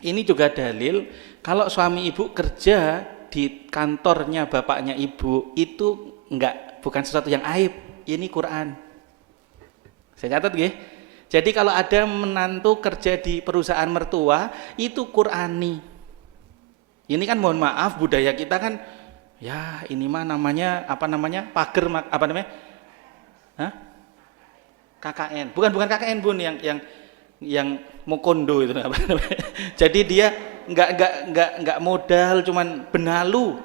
Ini juga dalil kalau suami ibu kerja di kantornya bapaknya ibu itu bukan sesuatu yang aib. Ini Quran. Saya catat nggih. Jadi kalau ada menantu kerja di perusahaan mertua itu Qurani. Ini kan mohon maaf budaya kita kan ya ini mah namanya pager apa namanya? Hah? KKN. Bukan KKN Bun yang mokondo itu apa namanya. Jadi dia enggak modal, cuman benalu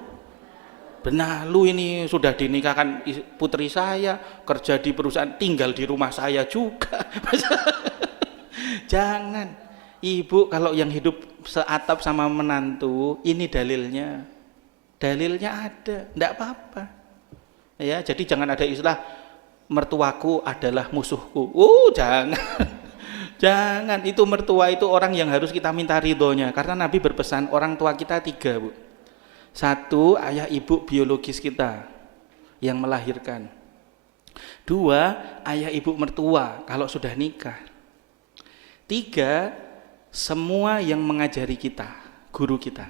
ini sudah dinikahkan putri saya, kerja di perusahaan, tinggal di rumah saya juga. Jangan ibu kalau yang hidup seatap sama menantu, ini dalilnya ada, enggak apa-apa ya. Jadi jangan ada istilah mertuaku adalah musuhku. Jangan, itu mertua itu orang yang harus kita minta ridhonya. Karena Nabi berpesan orang tua kita 3 Bu. 1, ayah ibu biologis kita yang melahirkan. 2, ayah ibu mertua kalau sudah nikah. 3, semua yang mengajari kita, guru kita.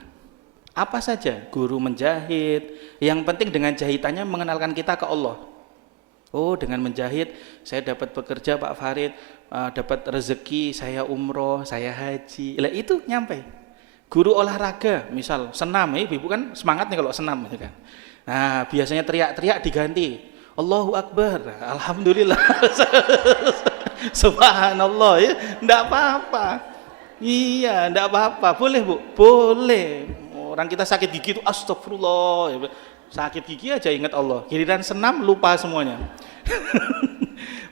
Apa saja, guru menjahit. Yang penting dengan jahitannya mengenalkan kita ke Allah. Oh, dengan menjahit saya dapat bekerja Pak Farid, dapat rezeki, saya umroh, saya haji. Lah itu nyampe. Guru olahraga, misal senam, ibu kan semangat nih kalau senam kan. Nah, biasanya teriak-teriak diganti Allahu Akbar, alhamdulillah. Subhanallah ya, enggak apa-apa. Iya, enggak apa-apa. Boleh, Bu? Boleh. Orang kita sakit gigi itu astagfirullah. Sakit gigi aja ingat Allah, giliran senam lupa semuanya.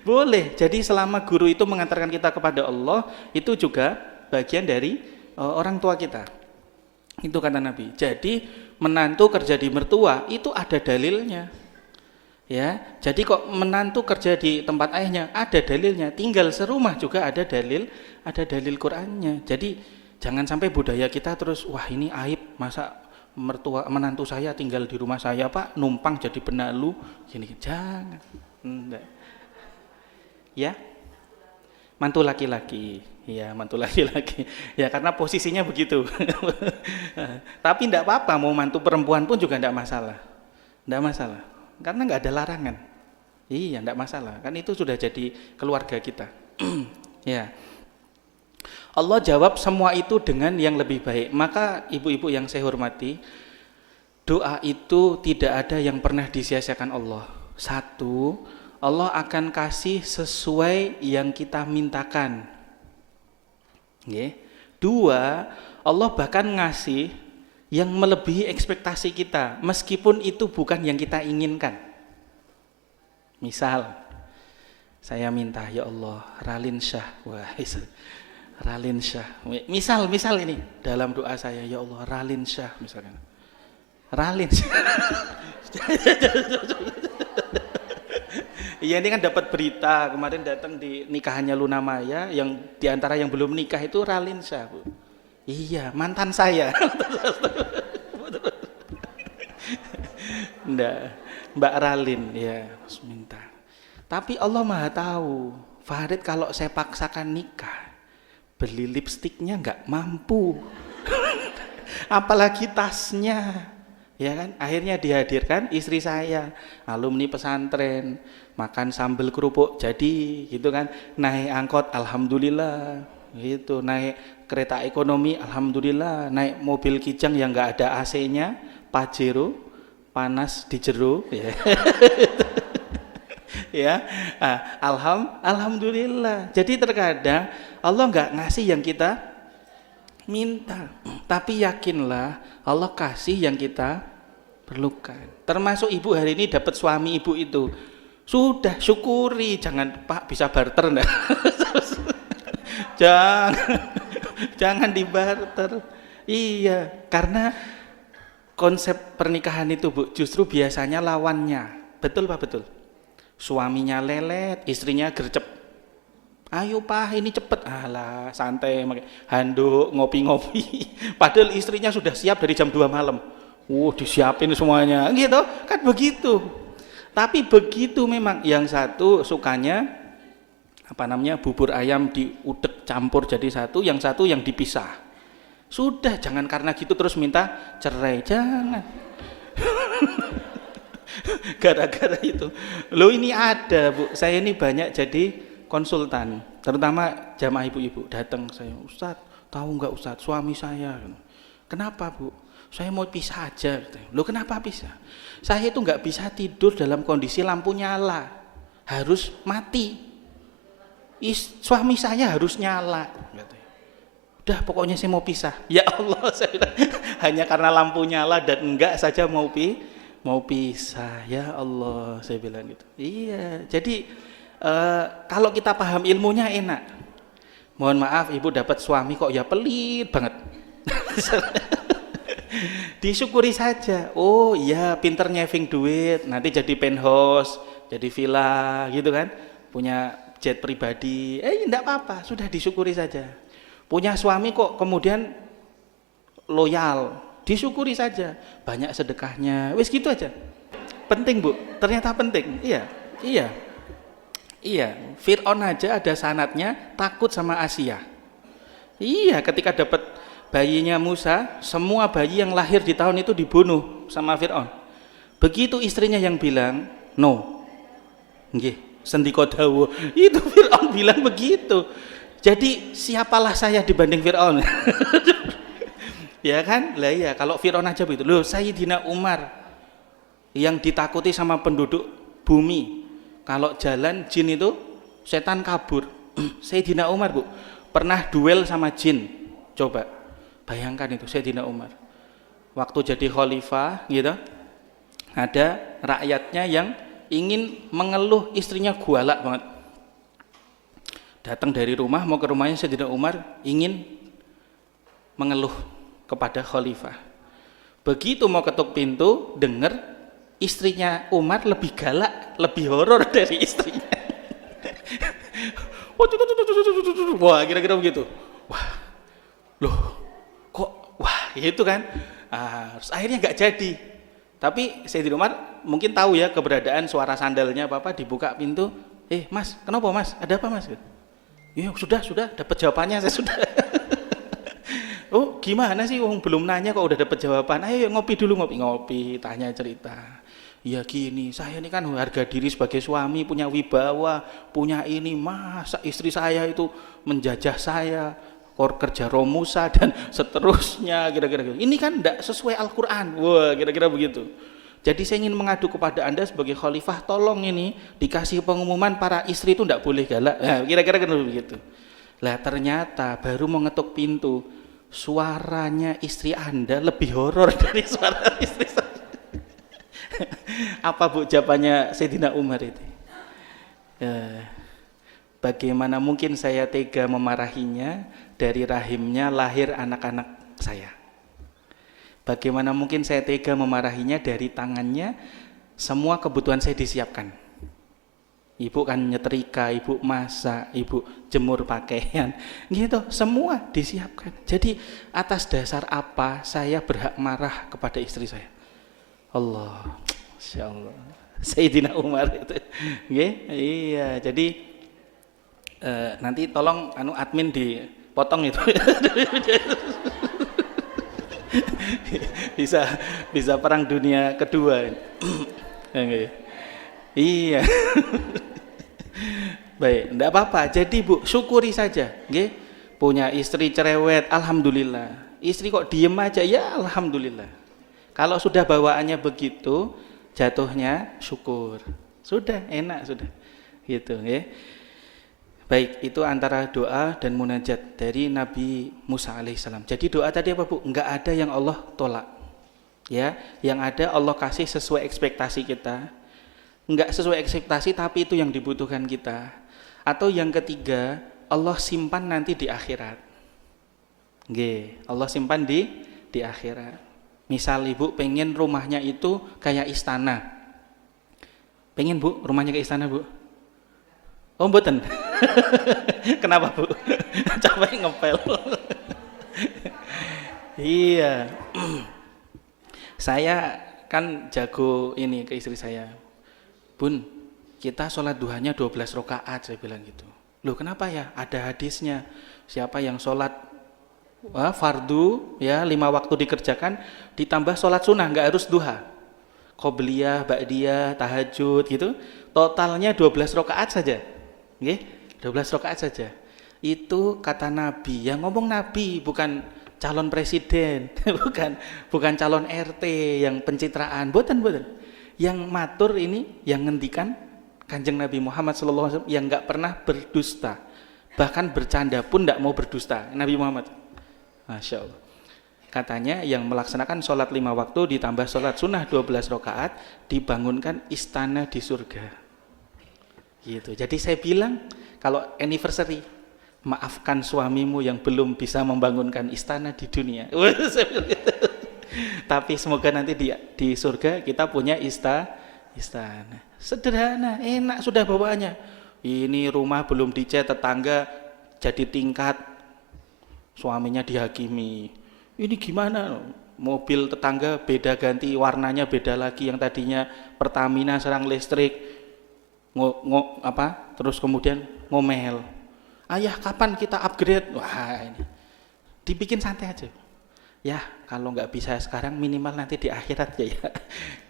Boleh. Jadi selama guru itu mengantarkan kita kepada Allah, itu juga bagian dari orang tua kita. Itu kata Nabi. Jadi menantu kerja di mertua itu ada dalilnya. Ya, jadi kok menantu kerja di tempat ayahnya ada dalilnya. Tinggal serumah juga ada dalil Qur'annya. Jadi jangan sampai budaya kita terus wah ini aib, masa menantu saya tinggal di rumah saya Pak, numpang jadi benalu gini. Jangan. Enggak. Ya. Mantu laki-laki. Ya, mantu laki-laki. Ya, karena posisinya begitu. Tapi enggak apa-apa, mau mantu perempuan pun juga enggak masalah. Enggak masalah. Karena enggak ada larangan. Iya, enggak masalah. Kan itu sudah jadi keluarga kita. Ya. Allah jawab semua itu dengan yang lebih baik. Maka ibu-ibu yang saya hormati, doa itu tidak ada yang pernah disia-siakan Allah. 1, Allah akan kasih sesuai yang kita mintakan. 2, Allah bahkan ngasih yang melebihi ekspektasi kita, meskipun itu bukan yang kita inginkan. Misal, saya minta ya Allah Ralin Syah. Wah, Ralin Syah. Misal ini dalam doa saya ya Allah Ralin Syah misalkan. Ralin Syah. Iya, ini kan dapat berita kemarin datang di nikahannya Luna Maya, yang diantara yang belum nikah itu Ralin Syah, Bu. Iya, mantan saya. Mbak Ralin ya, minta. Tapi Allah Maha tahu, Farid kalau saya paksakan nikah, beli lipstiknya nggak mampu. Apalagi tasnya. Ya kan? Akhirnya dihadirkan istri saya, alumni pesantren, makan sambal kerupuk jadi gitu kan, naik angkot alhamdulillah gitu, naik kereta ekonomi alhamdulillah, naik mobil kijang yang nggak ada AC-nya, Pajero, panas di jero ya. Ya, alhamdulillah. Jadi terkadang Allah nggak ngasih yang kita minta. Tapi yakinlah Allah kasih yang kita perlukan. Termasuk ibu hari ini dapat suami ibu itu, sudah syukuri, jangan Pak bisa barter enggak? jangan dibarter. Iya, karena konsep pernikahan itu Bu, justru biasanya lawannya. Betul Pak, betul. Suaminya lelet, istrinya gercep. Ayo Pak, ini cepet. Alah, santai, handuk, ngopi-ngopi. Padahal istrinya sudah siap dari jam 2 malam. Disiapin semuanya, gitu, kan begitu. Tapi begitu memang, yang satu sukanya bubur ayam diudek campur jadi satu, yang satu yang dipisah. Sudah, jangan karena gitu terus minta cerai, jangan. Gara-gara itu. Loh ini ada Bu, saya ini banyak jadi konsultan, terutama jamaah ibu-ibu datang saya, Ustadz, tahu nggak Ustadz, suami saya. Kenapa Bu? Saya mau pisah aja. Loh kenapa pisah? Saya itu nggak bisa tidur dalam kondisi lampu nyala, harus mati. Suami saya harus nyala. Udah pokoknya saya mau pisah. Ya Allah, saya bilang, hanya karena lampu nyala dan enggak saja mau pisah. Ya Allah, saya bilang gitu. Iya, jadi kalau kita paham ilmunya enak. Mohon maaf ibu dapat suami kok ya pelit banget. Disyukuri saja. Oh iya, pinter nyaving duit, nanti jadi penthouse, jadi villa gitu kan, punya jet pribadi. Enggak apa-apa, sudah disyukuri saja. Punya suami kok kemudian loyal, disyukuri saja. Banyak sedekahnya, wis gitu aja. Penting Bu, ternyata penting. Iya. Fir'aun aja ada sanatnya takut sama Asia. Iya, ketika dapat bayinya Musa, semua bayi yang lahir di tahun itu dibunuh sama Fir'aun. Begitu istrinya yang bilang, no, nggih, sendika dawuh. Itu Fir'aun bilang begitu. Jadi siapalah saya dibanding Fir'aun. Ya kan? Lah iya, kalau Fir'aun aja begitu. Loh, Sayyidina Umar yang ditakuti sama penduduk bumi. Kalau jalan jin itu setan kabur. Sayyidina Umar Bu, pernah duel sama jin. Coba bayangkan itu Sayyidina Umar. Waktu jadi khalifah gitu, ada rakyatnya yang ingin mengeluh istrinya gualak banget. Datang dari rumah mau ke rumahnya Sayyidina Umar, ingin mengeluh kepada khalifah. Begitu mau ketuk pintu, dengar istrinya Umar lebih galak, lebih horor dari istrinya. Wah, kira-kira begitu. Wah, loh, kok, wah, gitu kan. Terus akhirnya nggak jadi. Tapi Sayyidina Umar mungkin tahu ya keberadaan suara sandalnya apa-apa, dibuka pintu. Mas, kenapa Mas? Ada apa Mas? Ya sudah, dapat jawabannya saya sudah. Oh gimana sih, belum nanya kok udah dapat jawaban. Ayo ngopi dulu, ngopi, tanya cerita. Ya gini, saya ini kan harga diri sebagai suami, punya wibawa, punya ini, masa istri saya itu menjajah saya, kerja romusa dan seterusnya, kira-kira gitu. Ini kan tidak sesuai Al-Quran. Wah, kira-kira begitu. Jadi saya ingin mengadu kepada Anda sebagai khalifah, tolong ini dikasih pengumuman para istri itu tidak boleh galak. Nah, kira-kira begitu. Lah ternyata baru mau ngetuk pintu, suaranya istri Anda lebih horor dari suara istri saya. Apa Bu jawabannya Sayyidina Umar itu? Bagaimana mungkin saya tega memarahinya, dari rahimnya lahir anak-anak saya. Bagaimana mungkin saya tega memarahinya, dari tangannya semua kebutuhan saya disiapkan. Ibu kan nyetrika, ibu masak, ibu jemur pakaian, gitu, semua disiapkan. Jadi atas dasar apa saya berhak marah kepada istri saya? Allah, Masya Allah, Sayyidina Umar itu. Iya, jadi nanti tolong admin dipotong itu. bisa perang dunia kedua. Iya. Baik, enggak apa-apa. Jadi Bu, syukuri saja, nggih. Punya istri cerewet, alhamdulillah. Istri kok diem aja, ya alhamdulillah. Kalau sudah bawaannya begitu, jatuhnya syukur. Sudah enak sudah. Gitu, nggih. Baik, itu antara doa dan munajat dari Nabi Musa alaihissalam. Jadi doa tadi apa Bu? Enggak ada yang Allah tolak. Ya, yang ada Allah kasih sesuai ekspektasi kita. Enggak sesuai ekspektasi tapi itu yang dibutuhkan kita. Atau yang ketiga, Allah simpan nanti di akhirat. Nggih, Allah simpan di akhirat. Misal Ibu pengen rumahnya itu kayak istana. Pengen Bu, rumahnya kayak istana Bu? Oh mboten. Kenapa Bu? Capek ngepel. Iya. Saya kan jago ini ke istri saya. Bun, kita sholat duhanya 12 rakaat, saya bilang gitu. Loh kenapa ya? Ada hadisnya. Siapa yang sholat fardu ya 5 waktu dikerjakan ditambah sholat sunnah, nggak harus duha. Qobliyah, ba'diyah, tahajud gitu. Totalnya 12 rakaat saja. Nggih, 12 rakaat saja. Itu kata Nabi, yang ngomong Nabi bukan calon presiden, bukan calon RT yang pencitraan, boten. Yang matur ini yang ngendikan Kanjeng Nabi Muhammad SAW yang nggak pernah berdusta, bahkan bercanda pun nggak mau berdusta. Nabi Muhammad, Masya Allah. Katanya yang melaksanakan sholat 5 waktu ditambah sholat sunnah 12 rakaat dibangunkan istana di surga. Gitu. Jadi saya bilang kalau anniversary, maafkan suamimu yang belum bisa membangunkan istana di dunia. Tapi semoga nanti di surga kita punya istana. Sederhana, enak sudah bawaannya. Ini rumah belum dicat, tetangga jadi tingkat, suaminya dihakimi. Ini gimana? Mobil tetangga beda ganti, warnanya beda lagi, yang tadinya Pertamina sekarang listrik. Terus kemudian ngomel. Ayah kapan kita upgrade? Wah ini dibikin santai aja. Ya kalau nggak bisa sekarang minimal nanti di akhirat ya.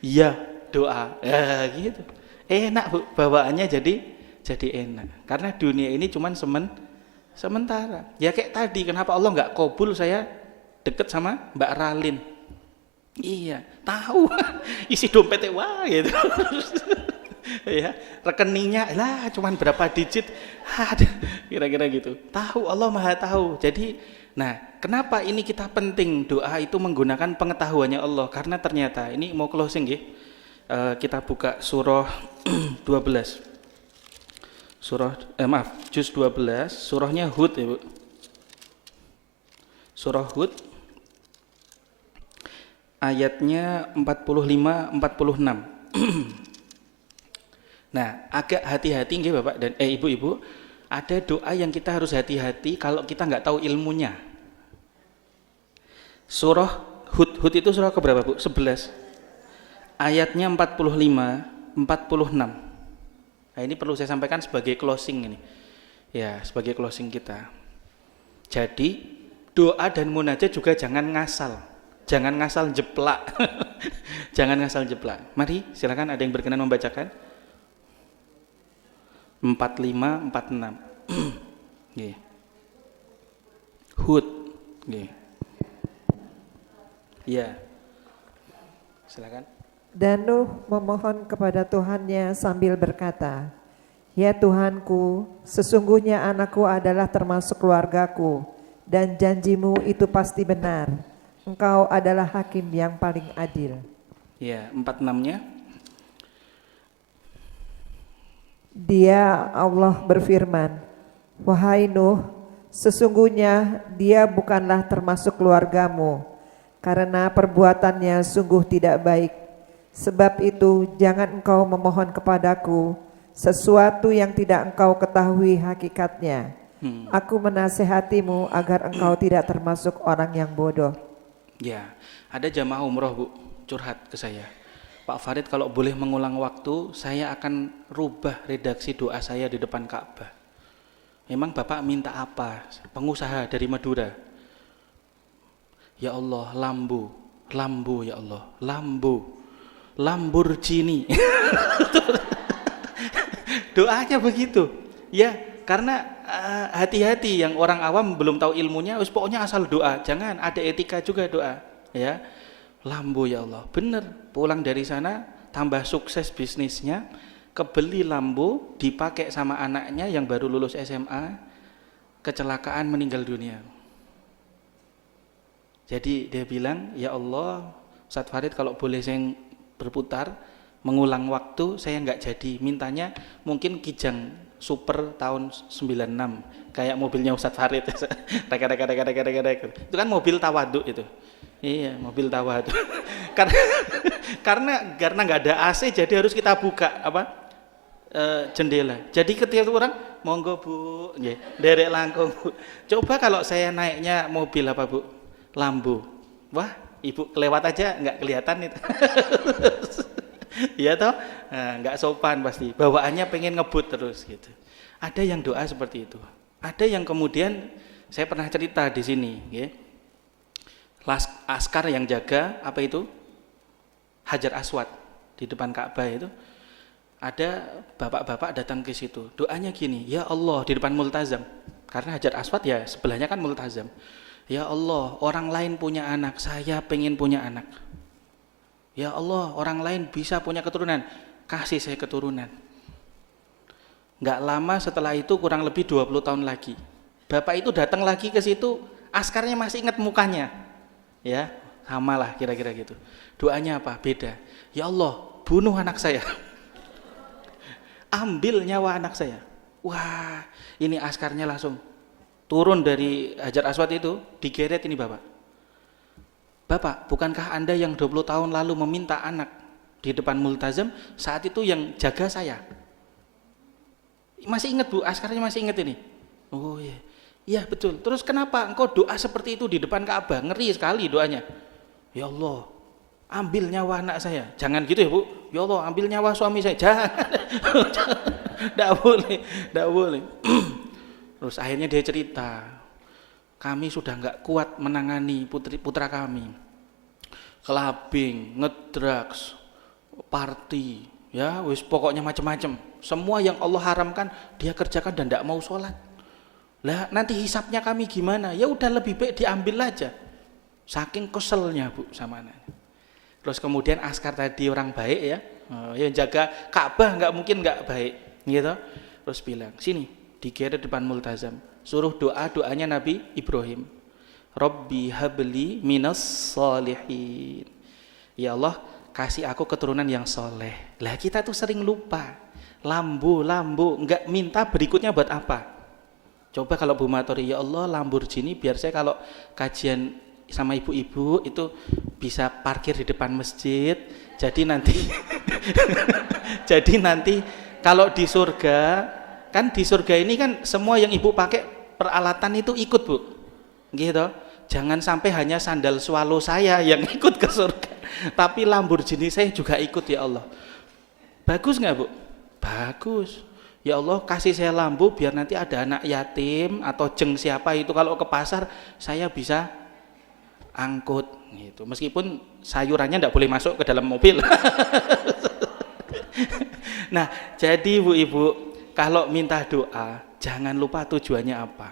Iya doa. Ya gitu. Enak Bu, bawaannya jadi enak. Karena dunia ini cuman sementara. Ya kayak tadi kenapa Allah nggak kabul saya deket sama Mbak Ralin? Iya tahu isi dompetnya wah gitu. Ya rekeningnya lah cuman berapa digit, kira-kira gitu. Tahu, Allah Maha tahu. Jadi nah kenapa ini kita penting doa itu menggunakan pengetahuannya Allah, karena ternyata ini mau closing ya. Kita buka surah 12 juz 12, surahnya Hud ya Bu. Surah Hud ayatnya 45-46. Nah, agak hati-hati nggih Bapak dan Ibu-ibu, ada doa yang kita harus hati-hati kalau kita nggak tahu ilmunya. Surah Hud itu surah keberapa Bu? 11. Ayatnya 45-46. Nah, ini perlu saya sampaikan sebagai closing ini. Ya, sebagai closing kita. Jadi, doa dan munajat juga jangan ngasal. Jangan ngasal jeplak. Jangan ngasal jeplak. Mari, silakan ada yang berkenan membacakan. 45-46. Nggih. Hud. Nggih. Ya. Silakan. Dan Nuh memohon kepada Tuhannya sambil berkata, "Ya Tuhanku, sesungguhnya anakku adalah termasuk keluargaku, dan janjimu itu pasti benar. Engkau adalah hakim yang paling adil." Ya, 46-nya. Dia Allah berfirman, "Wahai Nuh, sesungguhnya dia bukanlah termasuk keluargamu, karena perbuatannya sungguh tidak baik. Sebab itu jangan engkau memohon kepadaku sesuatu yang tidak engkau ketahui hakikatnya. Aku menasihatimu agar engkau tidak termasuk orang yang bodoh." Ya, ada jamaah umroh Bu, curhat ke saya. Pak Farid kalau boleh mengulang waktu, saya akan rubah redaksi doa saya di depan Ka'bah. Memang Bapak minta apa? Pengusaha dari Madura. Ya Allah, lambu ya Allah, Lamborghini. Doanya begitu. Ya, karena hati-hati yang orang awam belum tahu ilmunya, pokoknya asal doa. Jangan, ada etika juga doa. Ya. Lambu ya Allah, bener, pulang dari sana tambah sukses bisnisnya, kebeli lambo dipakai sama anaknya yang baru lulus SMA, kecelakaan meninggal dunia. Jadi dia bilang, ya Allah, Ustadz Farid kalau boleh saya berputar, mengulang waktu, saya nggak jadi. Mintanya mungkin Kijang Super tahun 96, kayak mobilnya Ustadz Farid. Rek. Itu kan mobil tawaduk itu. Iya, mobil tawaduk. karena nggak ada AC, jadi harus kita buka jendela. Jadi ketika orang, monggo Bu, derek langkung Bu. Coba kalau saya naiknya mobil apa Bu? Lambo. Wah, Ibu kelewat aja nggak kelihatan itu. Iya toh? Nah, nggak sopan pasti. Bawaannya pengen ngebut terus gitu. Ada yang doa seperti itu. Ada yang kemudian saya pernah cerita di sini, ya. Askar yang jaga apa itu? Hajar Aswad di depan Ka'bah itu. Ada bapak-bapak datang ke situ. Doanya gini, ya Allah, di depan multazam. Karena Hajar Aswad ya sebelahnya kan multazam. Ya Allah, orang lain punya anak, saya pengen punya anak. Ya Allah, orang lain bisa punya keturunan, kasih saya keturunan. Nggak lama setelah itu, kurang lebih 20 tahun lagi, bapak itu datang lagi ke situ, askarnya masih ingat mukanya. Ya, samalah kira-kira gitu. Doanya apa? Beda. Ya Allah, bunuh anak saya. Ambil nyawa anak saya. Wah, ini askarnya langsung turun dari Hajar Aswad itu, digeret ini bapak. Bapak, bukankah Anda yang 20 tahun lalu meminta anak di depan multazam, saat itu yang jaga saya? Masih ingat Bu, askarnya masih ingat ini? Oh iya, iya betul. Terus kenapa engkau doa seperti itu di depan Ka'bah? Ngeri sekali doanya. Ya Allah, ambil nyawa anak saya. Jangan gitu ya Bu. Ya Allah, ambil nyawa suami saya. Jangan. Tidak boleh, tidak boleh. Terus akhirnya dia cerita, kami sudah nggak kuat menangani putra kami, kelabing, ngedrugs, party, ya, wis pokoknya macam-macam. Semua yang Allah haramkan dia kerjakan dan tidak mau sholat. Lah nanti hisapnya kami gimana? Ya udah lebih baik diambil aja. Saking keselnya Bu sama anaknya. Terus kemudian askar tadi orang baik ya, yang jaga Ka'bah nggak mungkin nggak baik, gitu. Terus bilang sini. Digeret depan multazam, suruh doanya Nabi Ibrahim. Rabbi habli minas solihin. Ya Allah, kasih aku keturunan yang soleh. Lah kita tuh sering lupa. Lambu, enggak minta berikutnya buat apa? Coba kalau Bu Matori, ya Allah Lamborghini biar saya kalau kajian sama ibu-ibu itu bisa parkir di depan masjid. Jadi nanti kalau di surga, kan di surga ini kan semua yang ibu pakai peralatan itu ikut Bu, gitu. Jangan sampai hanya sandal swallow saya yang ikut ke surga, tapi Lamborghini saya juga ikut ya Allah. Bagus nggak Bu? Bagus. Ya Allah kasih saya Lambo biar nanti ada anak yatim atau jeng siapa itu kalau ke pasar saya bisa angkut, gitu. Meskipun sayurannya nggak boleh masuk ke dalam mobil. Nah jadi Bu-ibu, kalau minta doa, jangan lupa tujuannya apa.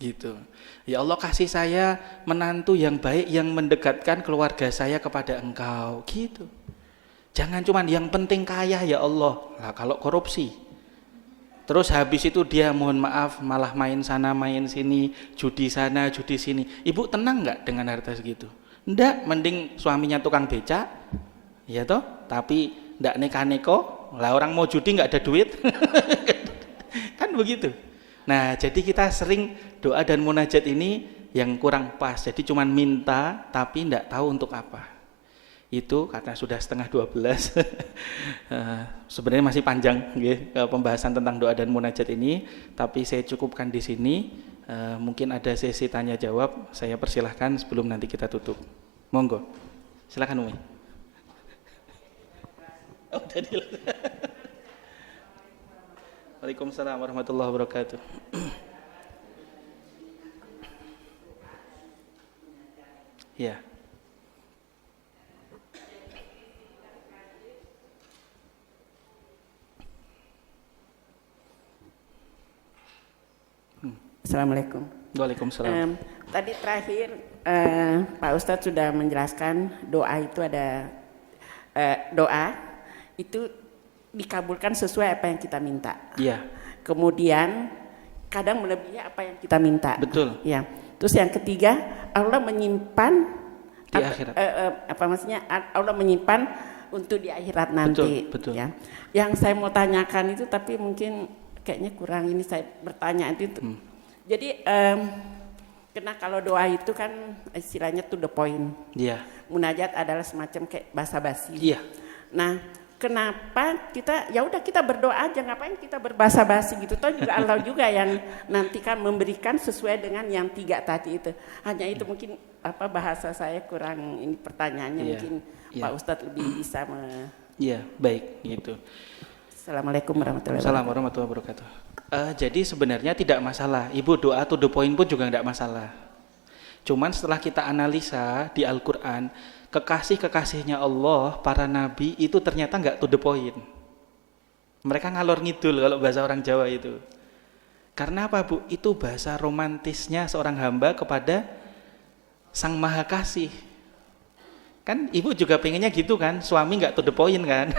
Gitu. Ya Allah kasih saya menantu yang baik yang mendekatkan keluarga saya kepada Engkau. Gitu. Jangan cuma yang penting kaya ya Allah. Lah kalau korupsi. Terus habis itu dia mohon maaf malah main sana main sini, judi sana judi sini. Ibu tenang nggak dengan harta segitu? Enggak, mending suaminya tukang beca. Ya toh, tapi enggak neko-neko. Lah orang mau judi nggak ada duit. Kan begitu. Nah jadi kita sering doa dan munajat ini yang kurang pas, jadi cuman minta tapi nggak tahu untuk apa. Itu karena sudah setengah 12. Sebenarnya masih panjang pembahasan tentang doa dan munajat ini, tapi saya cukupkan di sini. Mungkin ada sesi tanya jawab, saya persilahkan sebelum nanti kita tutup. Monggo, silakan Umi. Oh, Waalaikumsalam warahmatullahi wabarakatuh. Ya. Assalamualaikum. Waalaikumsalam. Tadi terakhir Pak Ustadz sudah menjelaskan doa itu ada doa itu dikabulkan sesuai apa yang kita minta. Iya, Kemudian kadang melebihi apa yang kita minta. betul. Ya. Terus yang ketiga, Allah menyimpan Di akhirat. Allah menyimpan untuk di akhirat nanti. Betul. Ya. Yang saya mau tanyakan itu, tapi mungkin kayaknya kurang ini saya bertanya itu. Jadi karena kalau doa itu kan istilahnya to the point. Iya. Munajat adalah semacam kayak basa-basi. Iya. Nah, kenapa kita ya udah kita berdoa aja, ngapain kita berbasa-basi gitu? Toh juga Allah juga yang nanti kan memberikan sesuai dengan yang 3 tadi itu. Hanya itu mungkin bahasa saya kurang ini pertanyaannya, Iya. mungkin Iya. Pak Ustadz lebih bisa Iya, baik gitu. Assalamualaikum warahmatullahi wabarakatuh. Assalamualaikum warahmatullahi wabarakatuh. Jadi sebenarnya tidak masalah. Ibu doa to the point pun juga tidak masalah. Cuman setelah kita analisa di Al-Quran, kekasih-kekasihnya Allah, para nabi itu ternyata nggak to the point. Mereka ngalor ngidul kalau bahasa orang Jawa itu. Karena apa, Bu? Itu bahasa romantisnya seorang hamba kepada Sang Maha Kasih. Kan ibu juga pengennya gitu kan, suami nggak to the point kan.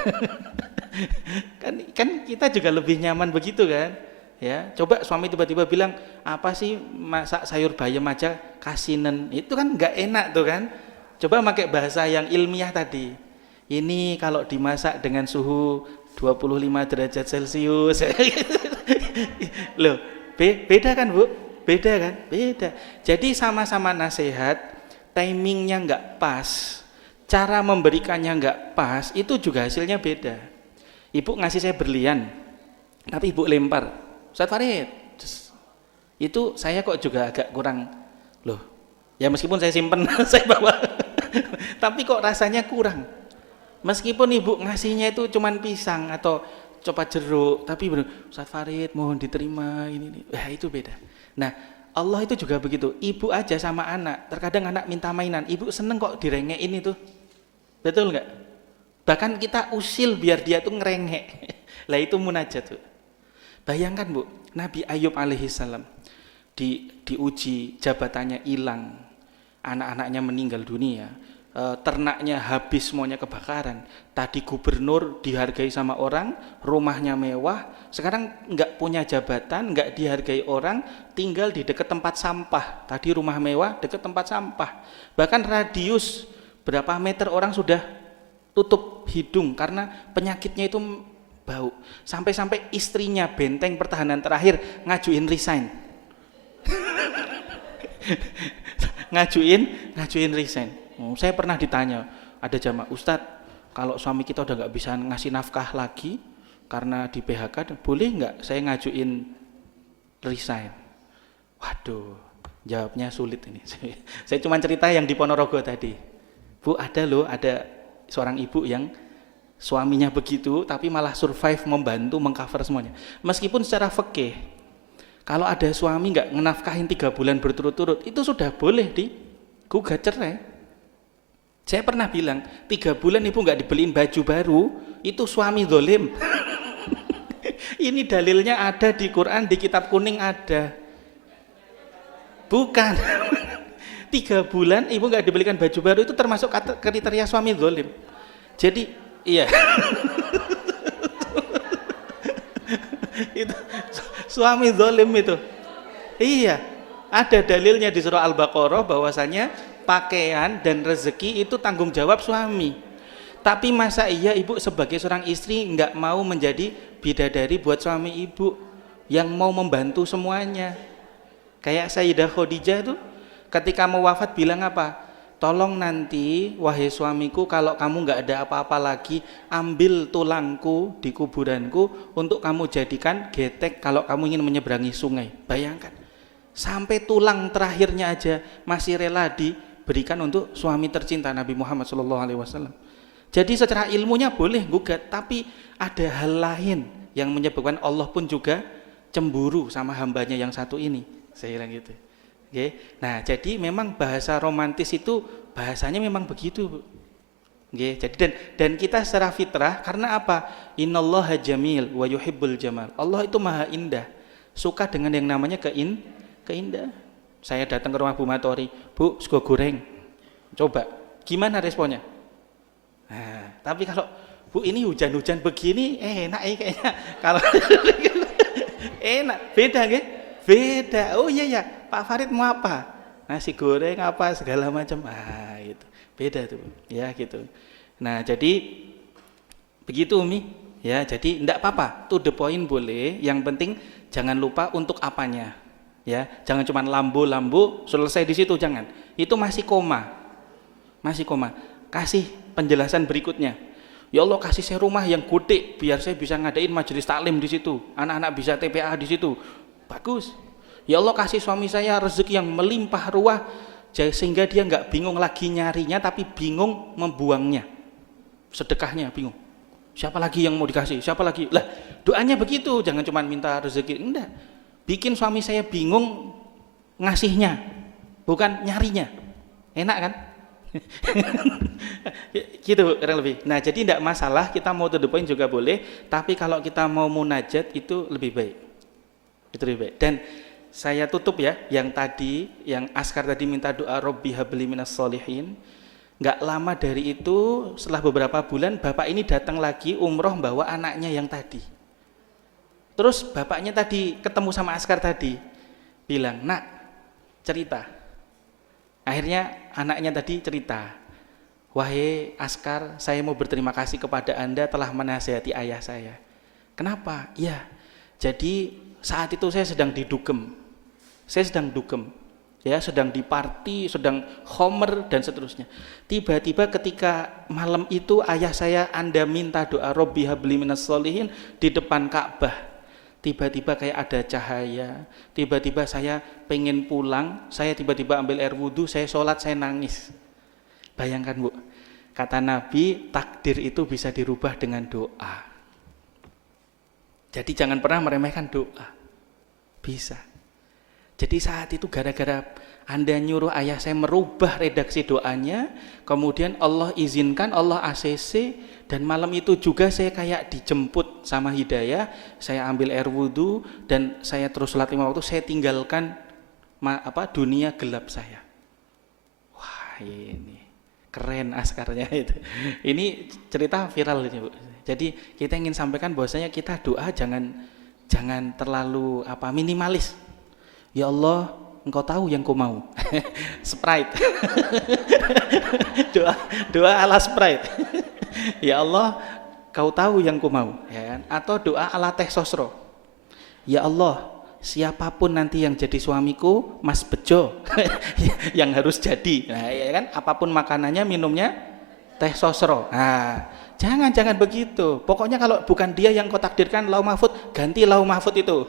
kan kita juga lebih nyaman begitu kan. Ya, coba suami tiba-tiba bilang, apa sih masak sayur bayam aja kasinen, itu kan nggak enak tuh kan. Coba pakai bahasa yang ilmiah tadi, ini kalau dimasak dengan suhu 25 derajat Celcius. Loh, beda kan Bu? Beda kan? Beda. Jadi sama-sama nasihat, timingnya nggak pas, cara memberikannya nggak pas, itu juga hasilnya beda. Ibu ngasih saya berlian, tapi ibu lempar, Ustaz Farid, itu saya kok juga agak kurang, loh, ya meskipun saya simpen, saya bawa, tapi kok rasanya kurang. Meskipun ibu ngasihnya itu cuman pisang atau coba jeruk, tapi bener, Ustaz Farid mohon diterima ini, itu beda. Nah, Allah itu juga begitu. Ibu aja sama anak, terkadang anak minta mainan, ibu seneng kok direngein itu, betul nggak? Bahkan kita usil biar dia tuh ngerengek. Lah itu munajat tuh. Bayangkan Bu, Nabi Ayub alaihissalam diuji, jabatannya hilang, anak-anaknya meninggal dunia, ternaknya habis semuanya kebakaran. Tadi gubernur dihargai sama orang, rumahnya mewah, sekarang nggak punya jabatan, nggak dihargai orang, tinggal di dekat tempat sampah. Tadi rumah mewah, dekat tempat sampah. Bahkan radius berapa meter orang sudah tutup hidung karena penyakitnya itu bau. Sampai-sampai istrinya benteng pertahanan terakhir ngajuin resign. ngajuin resign. Saya pernah ditanya, ada jamaah, Ustadz, kalau suami kita udah nggak bisa ngasih nafkah lagi karena di PHK, boleh nggak saya ngajuin resign? Waduh, jawabnya sulit ini. Saya cuma cerita yang di Ponorogo tadi. Bu, ada seorang ibu yang suaminya begitu, tapi malah survive, membantu mengcover semuanya. Meskipun secara fikih, kalau ada suami nggak ngenafkahin 3 bulan berturut-turut, itu sudah boleh digugat cerai. Saya pernah bilang, 3 bulan ibu nggak dibeliin baju baru, itu suami zalim. Ini dalilnya ada di Quran, di kitab kuning ada. Bukan. 3 bulan ibu nggak dibelikan baju baru, itu termasuk kriteria suami zalim. Jadi iya. Itu suami zalim itu. Iya, ada dalilnya di surah Al-Baqarah bahwasanya pakaian dan rezeki itu tanggung jawab suami. Tapi masa iya ibu sebagai seorang istri nggak mau menjadi bidadari buat suami ibu yang mau membantu semuanya? Kayak Sayyidah Khadijah itu ketika mau wafat bilang apa? Tolong nanti wahai suamiku, kalau kamu nggak ada apa-apa lagi, ambil tulangku di kuburanku untuk kamu jadikan getek kalau kamu ingin menyeberangi sungai. Bayangkan, sampai tulang terakhirnya aja masih rela diberikan untuk suami tercinta Nabi Muhammad SAW. Jadi secara ilmunya boleh gugat, tapi ada hal lain yang menyebabkan Allah pun juga cemburu sama hambanya yang satu ini. Saya bilang gitu. Okay. Nah, jadi memang bahasa romantis itu bahasanya memang begitu. Okay. Jadi dan kita secara fitrah, karena apa? Innallaha jamil wa yuhibbul jamal. Allah itu maha indah, suka dengan yang namanya keindahan. Saya datang ke rumah Bu Matori, Bu, sego goreng. Coba, gimana responnya? Nah, tapi kalau Bu ini hujan-hujan begini enak kayaknya. Kalau enak, beda nggih? Beda. Oh iya ya, Pak Farid mau apa? Nasi goreng apa segala macam. Ah itu. Beda tuh, ya gitu. Nah, jadi begitu Umi. Ya, jadi enggak apa-apa. To the point boleh, yang penting jangan lupa untuk apanya. Ya, jangan cuma lambu-lambu selesai di situ, jangan. Itu masih koma. Masih koma. Kasih penjelasan berikutnya. Ya Allah, kasih saya rumah yang gede biar saya bisa ngadain majelis taklim di situ. Anak-anak bisa TPA di situ. Bagus. Ya Allah, kasih suami saya rezeki yang melimpah ruah sehingga dia nggak bingung lagi nyarinya tapi bingung membuangnya. Sedekahnya bingung. Siapa lagi yang mau dikasih? Siapa lagi? Lah, doanya begitu, jangan cuma minta rezeki. Enggak. Bikin suami saya bingung ngasihnya, bukan nyarinya. Enak kan? Gitu kurang lebih. Nah, jadi tidak masalah kita mau to the point juga boleh, tapi kalau kita mau munajat itu lebih baik. Itu lebih baik. Dan saya tutup ya, yang Askar tadi minta doa Robbi habli minas solihin. Enggak lama dari itu, setelah beberapa bulan bapak ini datang lagi umroh bawa anaknya yang tadi. Terus bapaknya tadi ketemu sama Askar tadi, bilang, "Nak, cerita." Akhirnya anaknya tadi cerita, "Wahai Askar, saya mau berterima kasih kepada Anda telah menasihati ayah saya." Kenapa? Ya, jadi saat itu saya sedang didugem. Saya sedang dugem. Ya, sedang di party, sedang homer dan seterusnya. Tiba-tiba ketika malam itu ayah saya Anda minta doa Robbi habli minas solihin di depan Ka'bah. Tiba-tiba kayak ada cahaya, tiba-tiba saya pengen pulang, saya tiba-tiba ambil air wudhu, saya sholat, saya nangis. Bayangkan Bu, kata Nabi, takdir itu bisa dirubah dengan doa. Jadi jangan pernah meremehkan doa. Bisa. Jadi saat itu gara-gara Anda nyuruh ayah saya merubah redaksi doanya, kemudian Allah izinkan, Allah ACC, dan malam itu juga saya kayak dijemput sama Hidayah, saya ambil air wudhu, dan saya terus sholat 5 waktu, saya tinggalkan dunia gelap saya. Wah ini keren Askarnya itu. Ini cerita viral ini Bu. Jadi kita ingin sampaikan bahwasanya kita doa jangan terlalu minimalis. Ya Allah, Engkau tahu yang ku mau. Sprite. doa ala Sprite. Ya Allah, Kau tahu yang ku mau, ya kan? Atau doa ala Teh Sosro. Ya Allah, siapapun nanti yang jadi suamiku, Mas Bejo yang harus jadi. Nah, ya kan? Apapun makanannya, minumnya Teh Sosro. Nah, jangan begitu. Pokoknya kalau bukan dia yang kau takdirkan Lau Mahfud, ganti Lau Mahfud itu.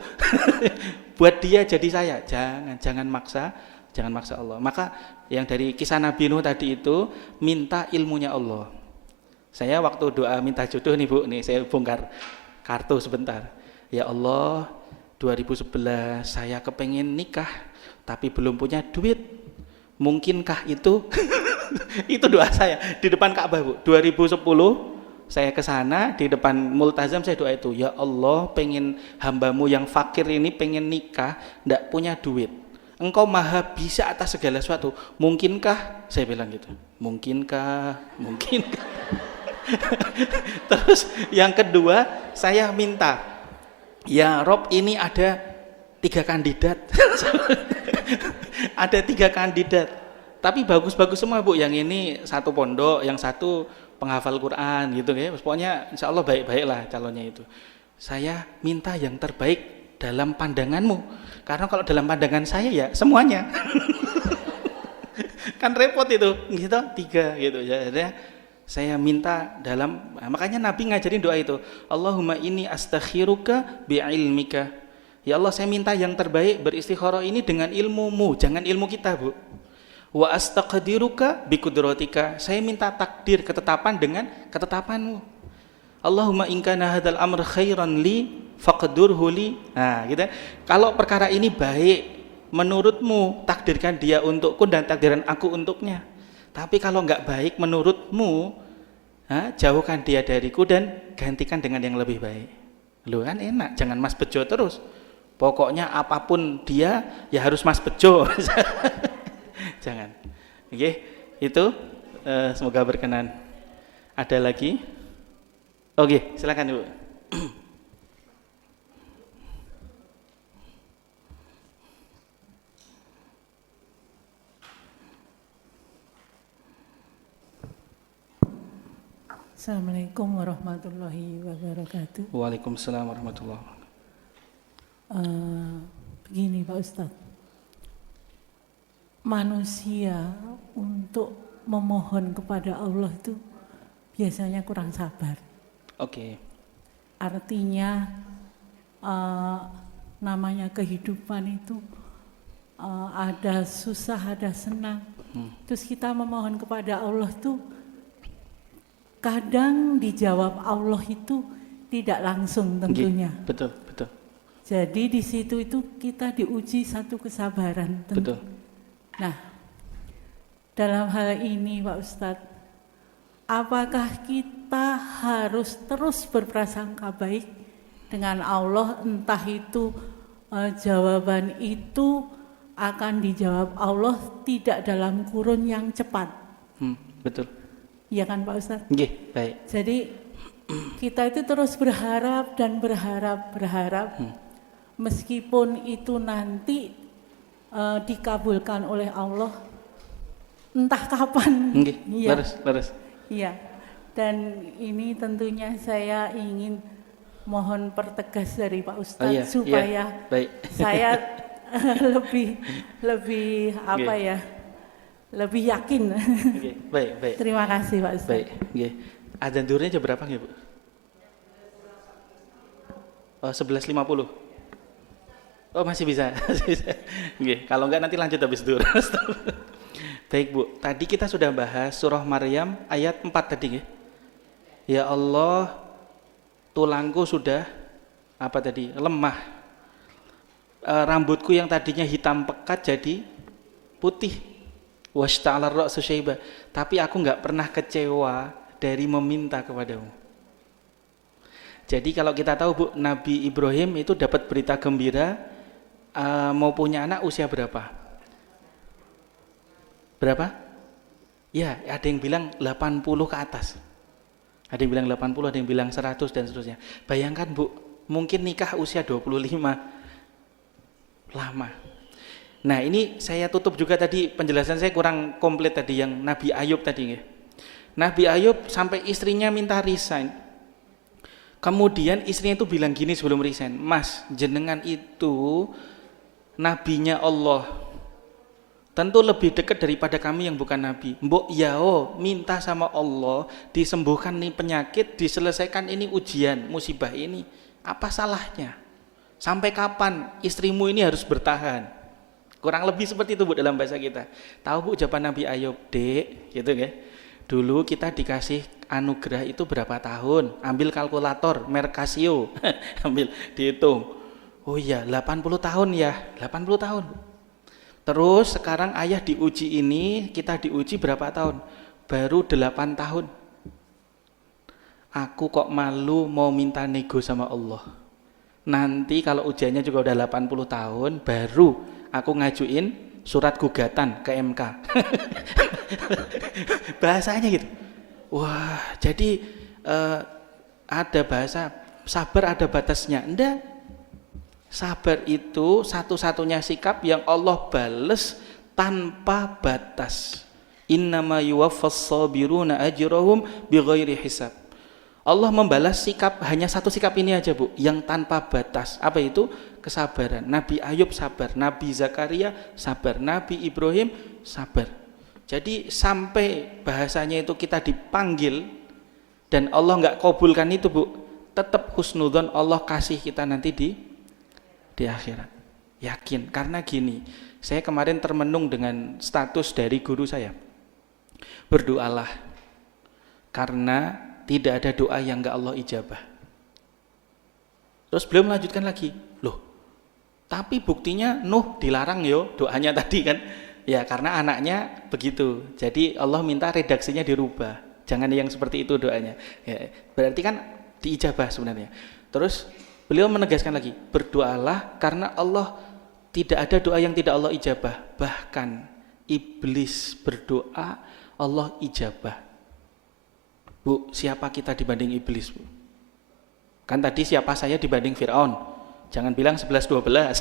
Buat dia jadi saya. Jangan maksa Allah. Maka yang dari kisah Nabi Nuh tadi itu, minta ilmunya Allah. Saya waktu doa minta jodoh nih Bu, nih saya bongkar kartu sebentar. Ya Allah, 2011 saya kepengen nikah tapi belum punya duit. Mungkinkah itu? Itu doa saya di depan Ka'bah Bu. 2010 saya ke sana di depan multazam, saya doa itu, ya Allah, pengen hambamu yang fakir ini pengen nikah, ndak punya duit. Engkau maha bisa atas segala sesuatu. Mungkinkah? Saya bilang gitu. Mungkinkah? Terus yang kedua saya minta, ya Rob, ini ada 3 kandidat. Ada 3 kandidat. Tapi bagus-bagus semua Bu. Yang ini satu pondok, yang satu penghafal Quran gitu ya. Pokoknya insya Allah baik-baiklah calonnya itu. Saya minta yang terbaik dalam pandanganmu. Karena kalau dalam pandangan saya ya semuanya. Kan repot itu, gitu 3 gitu ya. Saya minta makanya Nabi ngajarin doa itu. Allahumma inni astakhiruka bi'ilmika. Ya Allah, saya minta yang terbaik beristikharah ini dengan ilmumu, jangan ilmu kita Bu. Wa astaqdiruka biqudratika. Saya minta takdir, ketetapan dengan ketetapanmu. Allahumma in kana hadzal amr khairan li faqdurhu li. Nah, gitu. Kalau perkara ini baik menurutmu, takdirkan dia untukku dan takdiran aku untuknya. Tapi kalau enggak baik menurutmu, jauhkan dia dariku dan gantikan dengan yang lebih baik. Loh kan enak, jangan Mas Bejo terus. Pokoknya apapun dia ya harus Mas Bejo. Jangan. Oke, itu semoga berkenan. Ada lagi? Oke, silakan Ibu. Assalamualaikum warahmatullahi wabarakatuh. Waalaikumsalam warahmatullahi wabarakatuh. Begini Pak Ustadz, manusia untuk memohon kepada Allah itu biasanya kurang sabar. Oke. Artinya namanya kehidupan itu ada susah, ada senang. Terus kita memohon kepada Allah tuh kadang dijawab Allah itu tidak langsung tentunya. Betul, betul. Jadi di situ itu kita diuji satu kesabaran. Betul. Nah, dalam hal ini Pak Ustadz, apakah kita harus terus berprasangka baik dengan Allah, entah itu jawaban itu akan dijawab Allah tidak dalam kurun yang cepat. Betul. Iya kan Pak Ustadz? Nggih, baik. Jadi kita itu terus berharap dan berharap meskipun itu nanti dikabulkan oleh Allah entah kapan. Nggih, Iya. leres. Iya. Dan ini tentunya saya ingin mohon pertegas dari Pak Ustadz supaya baik. saya lebih apa ya? Lebih yakin. Oke, baik. Terima kasih Pak Ustadz. Baik, nggih. Adzan zuhurnya jam berapa nggih, Bu? 11.50. Oh, masih bisa. Nggih, kalau enggak nanti lanjut habis zuhur. Baik, Bu. Tadi kita sudah bahas surah Maryam ayat 4 tadi nggih. Ya Allah, tulangku sudah apa tadi? Lemah. Rambutku yang tadinya hitam pekat jadi putih. Washta'ala ra'su syaiba. Tapi aku enggak pernah kecewa dari meminta kepadamu. Jadi kalau kita tahu Bu, Nabi Ibrahim itu dapat berita gembira mau punya anak usia berapa? Berapa? Ya, ada yang bilang 80 ke atas. Ada yang bilang 80, ada yang bilang 100 dan seterusnya. Bayangkan Bu, mungkin nikah usia 25. Lama. Nah, ini saya tutup juga tadi, penjelasan saya kurang komplit tadi yang Nabi Ayub tadi ya. Nabi Ayub sampai istrinya minta resign. Kemudian istrinya itu bilang gini sebelum resign, "Mas, jenengan itu nabinya Allah. Tentu lebih dekat daripada kami yang bukan nabi. Mbok yao minta sama Allah disembuhkan nih penyakit, diselesaikan ini ujian, musibah ini. Apa salahnya? Sampai kapan istrimu ini harus bertahan?" Kurang lebih seperti itu Bu dalam bahasa kita. Tahu Bu jawaban Nabi Ayub? Dek, gitu ya. Dulu kita dikasih anugerah itu berapa tahun? Ambil kalkulator, Mercasio. Ambil, dihitung. Oh iya, 80 tahun ya. 80 tahun. Terus sekarang ayah diuji ini, kita diuji berapa tahun? Baru 8 tahun. Aku kok malu mau minta nego sama Allah. Nanti kalau ujiannya juga udah 80 tahun, baru aku ngajuin surat gugatan ke MK. Bahasanya gitu. Wah, jadi ada bahasa sabar ada batasnya. Enggak. Sabar itu satu-satunya sikap yang Allah bales tanpa batas. Innama yuwaffas sabiruna ajrahum bighairi hisab. Allah membalas sikap, hanya satu sikap ini aja Bu, yang tanpa batas. Apa itu? Kesabaran. Nabi Ayub sabar, Nabi Zakaria sabar, Nabi Ibrahim sabar. Jadi sampai bahasanya itu kita dipanggil dan Allah enggak kabulkan itu Bu, tetap husnudzon Allah kasih kita nanti di akhirat. Yakin, karena gini, saya kemarin termenung dengan status dari guru saya. Berdoalah, karena tidak ada doa yang enggak Allah ijabah. Terus beliau melanjutkan lagi, loh, tapi buktinya Nuh dilarang yo doanya tadi kan. Ya karena anaknya begitu. Jadi Allah minta redaksinya dirubah. Jangan yang seperti itu doanya. Ya, berarti kan diijabah sebenarnya. Terus beliau menegaskan lagi, berdoalah karena Allah tidak ada doa yang tidak Allah ijabah. Bahkan iblis berdoa Allah ijabah. Bu, siapa kita dibanding iblis Bu? Kan tadi siapa saya dibanding Fir'aun? Jangan bilang 11-12.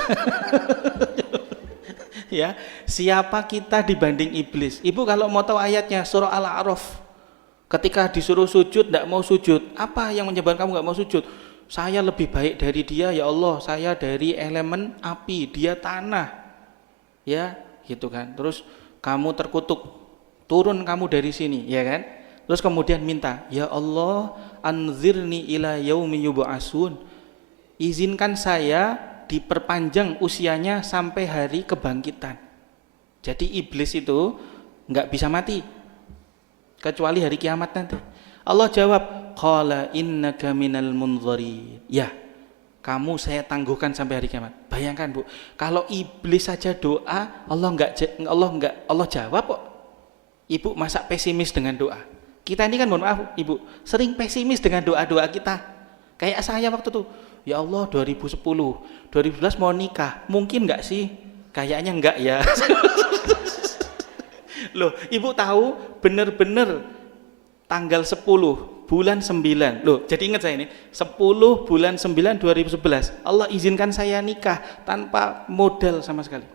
Ya, siapa kita dibanding iblis? Ibu kalau mau tahu ayatnya surah Al-A'raf, ketika disuruh sujud tidak mau sujud, apa yang menyebabkan kamu nggak mau sujud? Saya lebih baik dari dia ya Allah, saya dari elemen api, dia tanah, ya gitu kan. Terus kamu terkutuk, turun kamu dari sini, ya kan? Terus kemudian minta, ya Allah anzirni ila yaumi yub'atsun, izinkan saya diperpanjang usianya sampai hari kebangkitan. Jadi iblis itu nggak bisa mati kecuali hari kiamat nanti. Allah jawab, qala innaka minal munzirin. Ya, kamu saya tangguhkan sampai hari kiamat. Bayangkan Bu, kalau iblis saja doa, Allah jawab kok. Ibu masa pesimis dengan doa? Kita ini kan mohon maaf Ibu, sering pesimis dengan doa-doa kita. Kayak saya waktu itu, ya Allah 2010, 2011 mau nikah, mungkin nggak sih? Kayaknya enggak ya. Loh, Ibu tahu benar-benar tanggal 10 bulan 9. Loh, jadi ingat saya ini, 10 bulan 9 2011. Allah izinkan saya nikah tanpa modal sama sekali.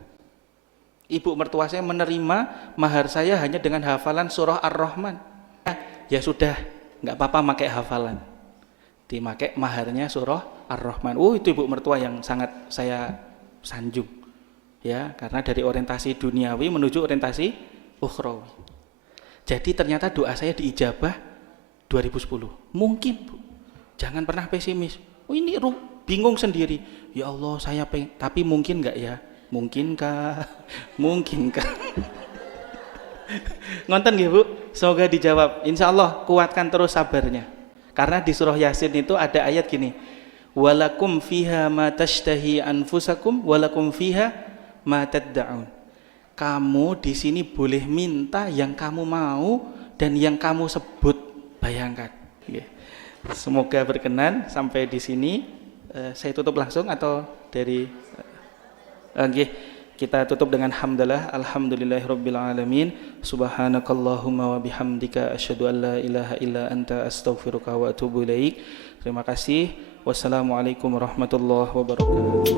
Ibu mertua saya menerima mahar saya hanya dengan hafalan surah Ar-Rahman. Ya sudah, nggak apa-apa pakai hafalan. Dipakai maharnya surah Ar-Rahman. Itu ibu mertua yang sangat saya sanjung. Ya, karena dari orientasi duniawi menuju orientasi ukhrawi. Jadi ternyata doa saya diijabah 2010. Mungkin Bu. Jangan pernah pesimis. Ini bingung sendiri. Ya Allah, saya pengen, tapi mungkin enggak ya? Mungkinkah? Mungkinkah? Ngonten nggih Bu? Semoga dijawab. Insya Allah kuatkan terus sabarnya. Karena di surah Yasin itu ada ayat gini. Walakum fiha ma tashtahi anfusakum walakum fiha ma tad'un. Kamu di sini boleh minta yang kamu mau dan yang kamu sebut. Bayangkan. Semoga berkenan sampai di sini. Saya tutup langsung atau dari kita tutup dengan hamdalah. Alhamdulillahirabbil alamin. Subhanakallahumma wa bihamdika asyhadu an la ilaha illa anta astaghfiruka wa atubu ilaik. Terima kasih. Wassalamualaikum warahmatullahi wabarakatuh.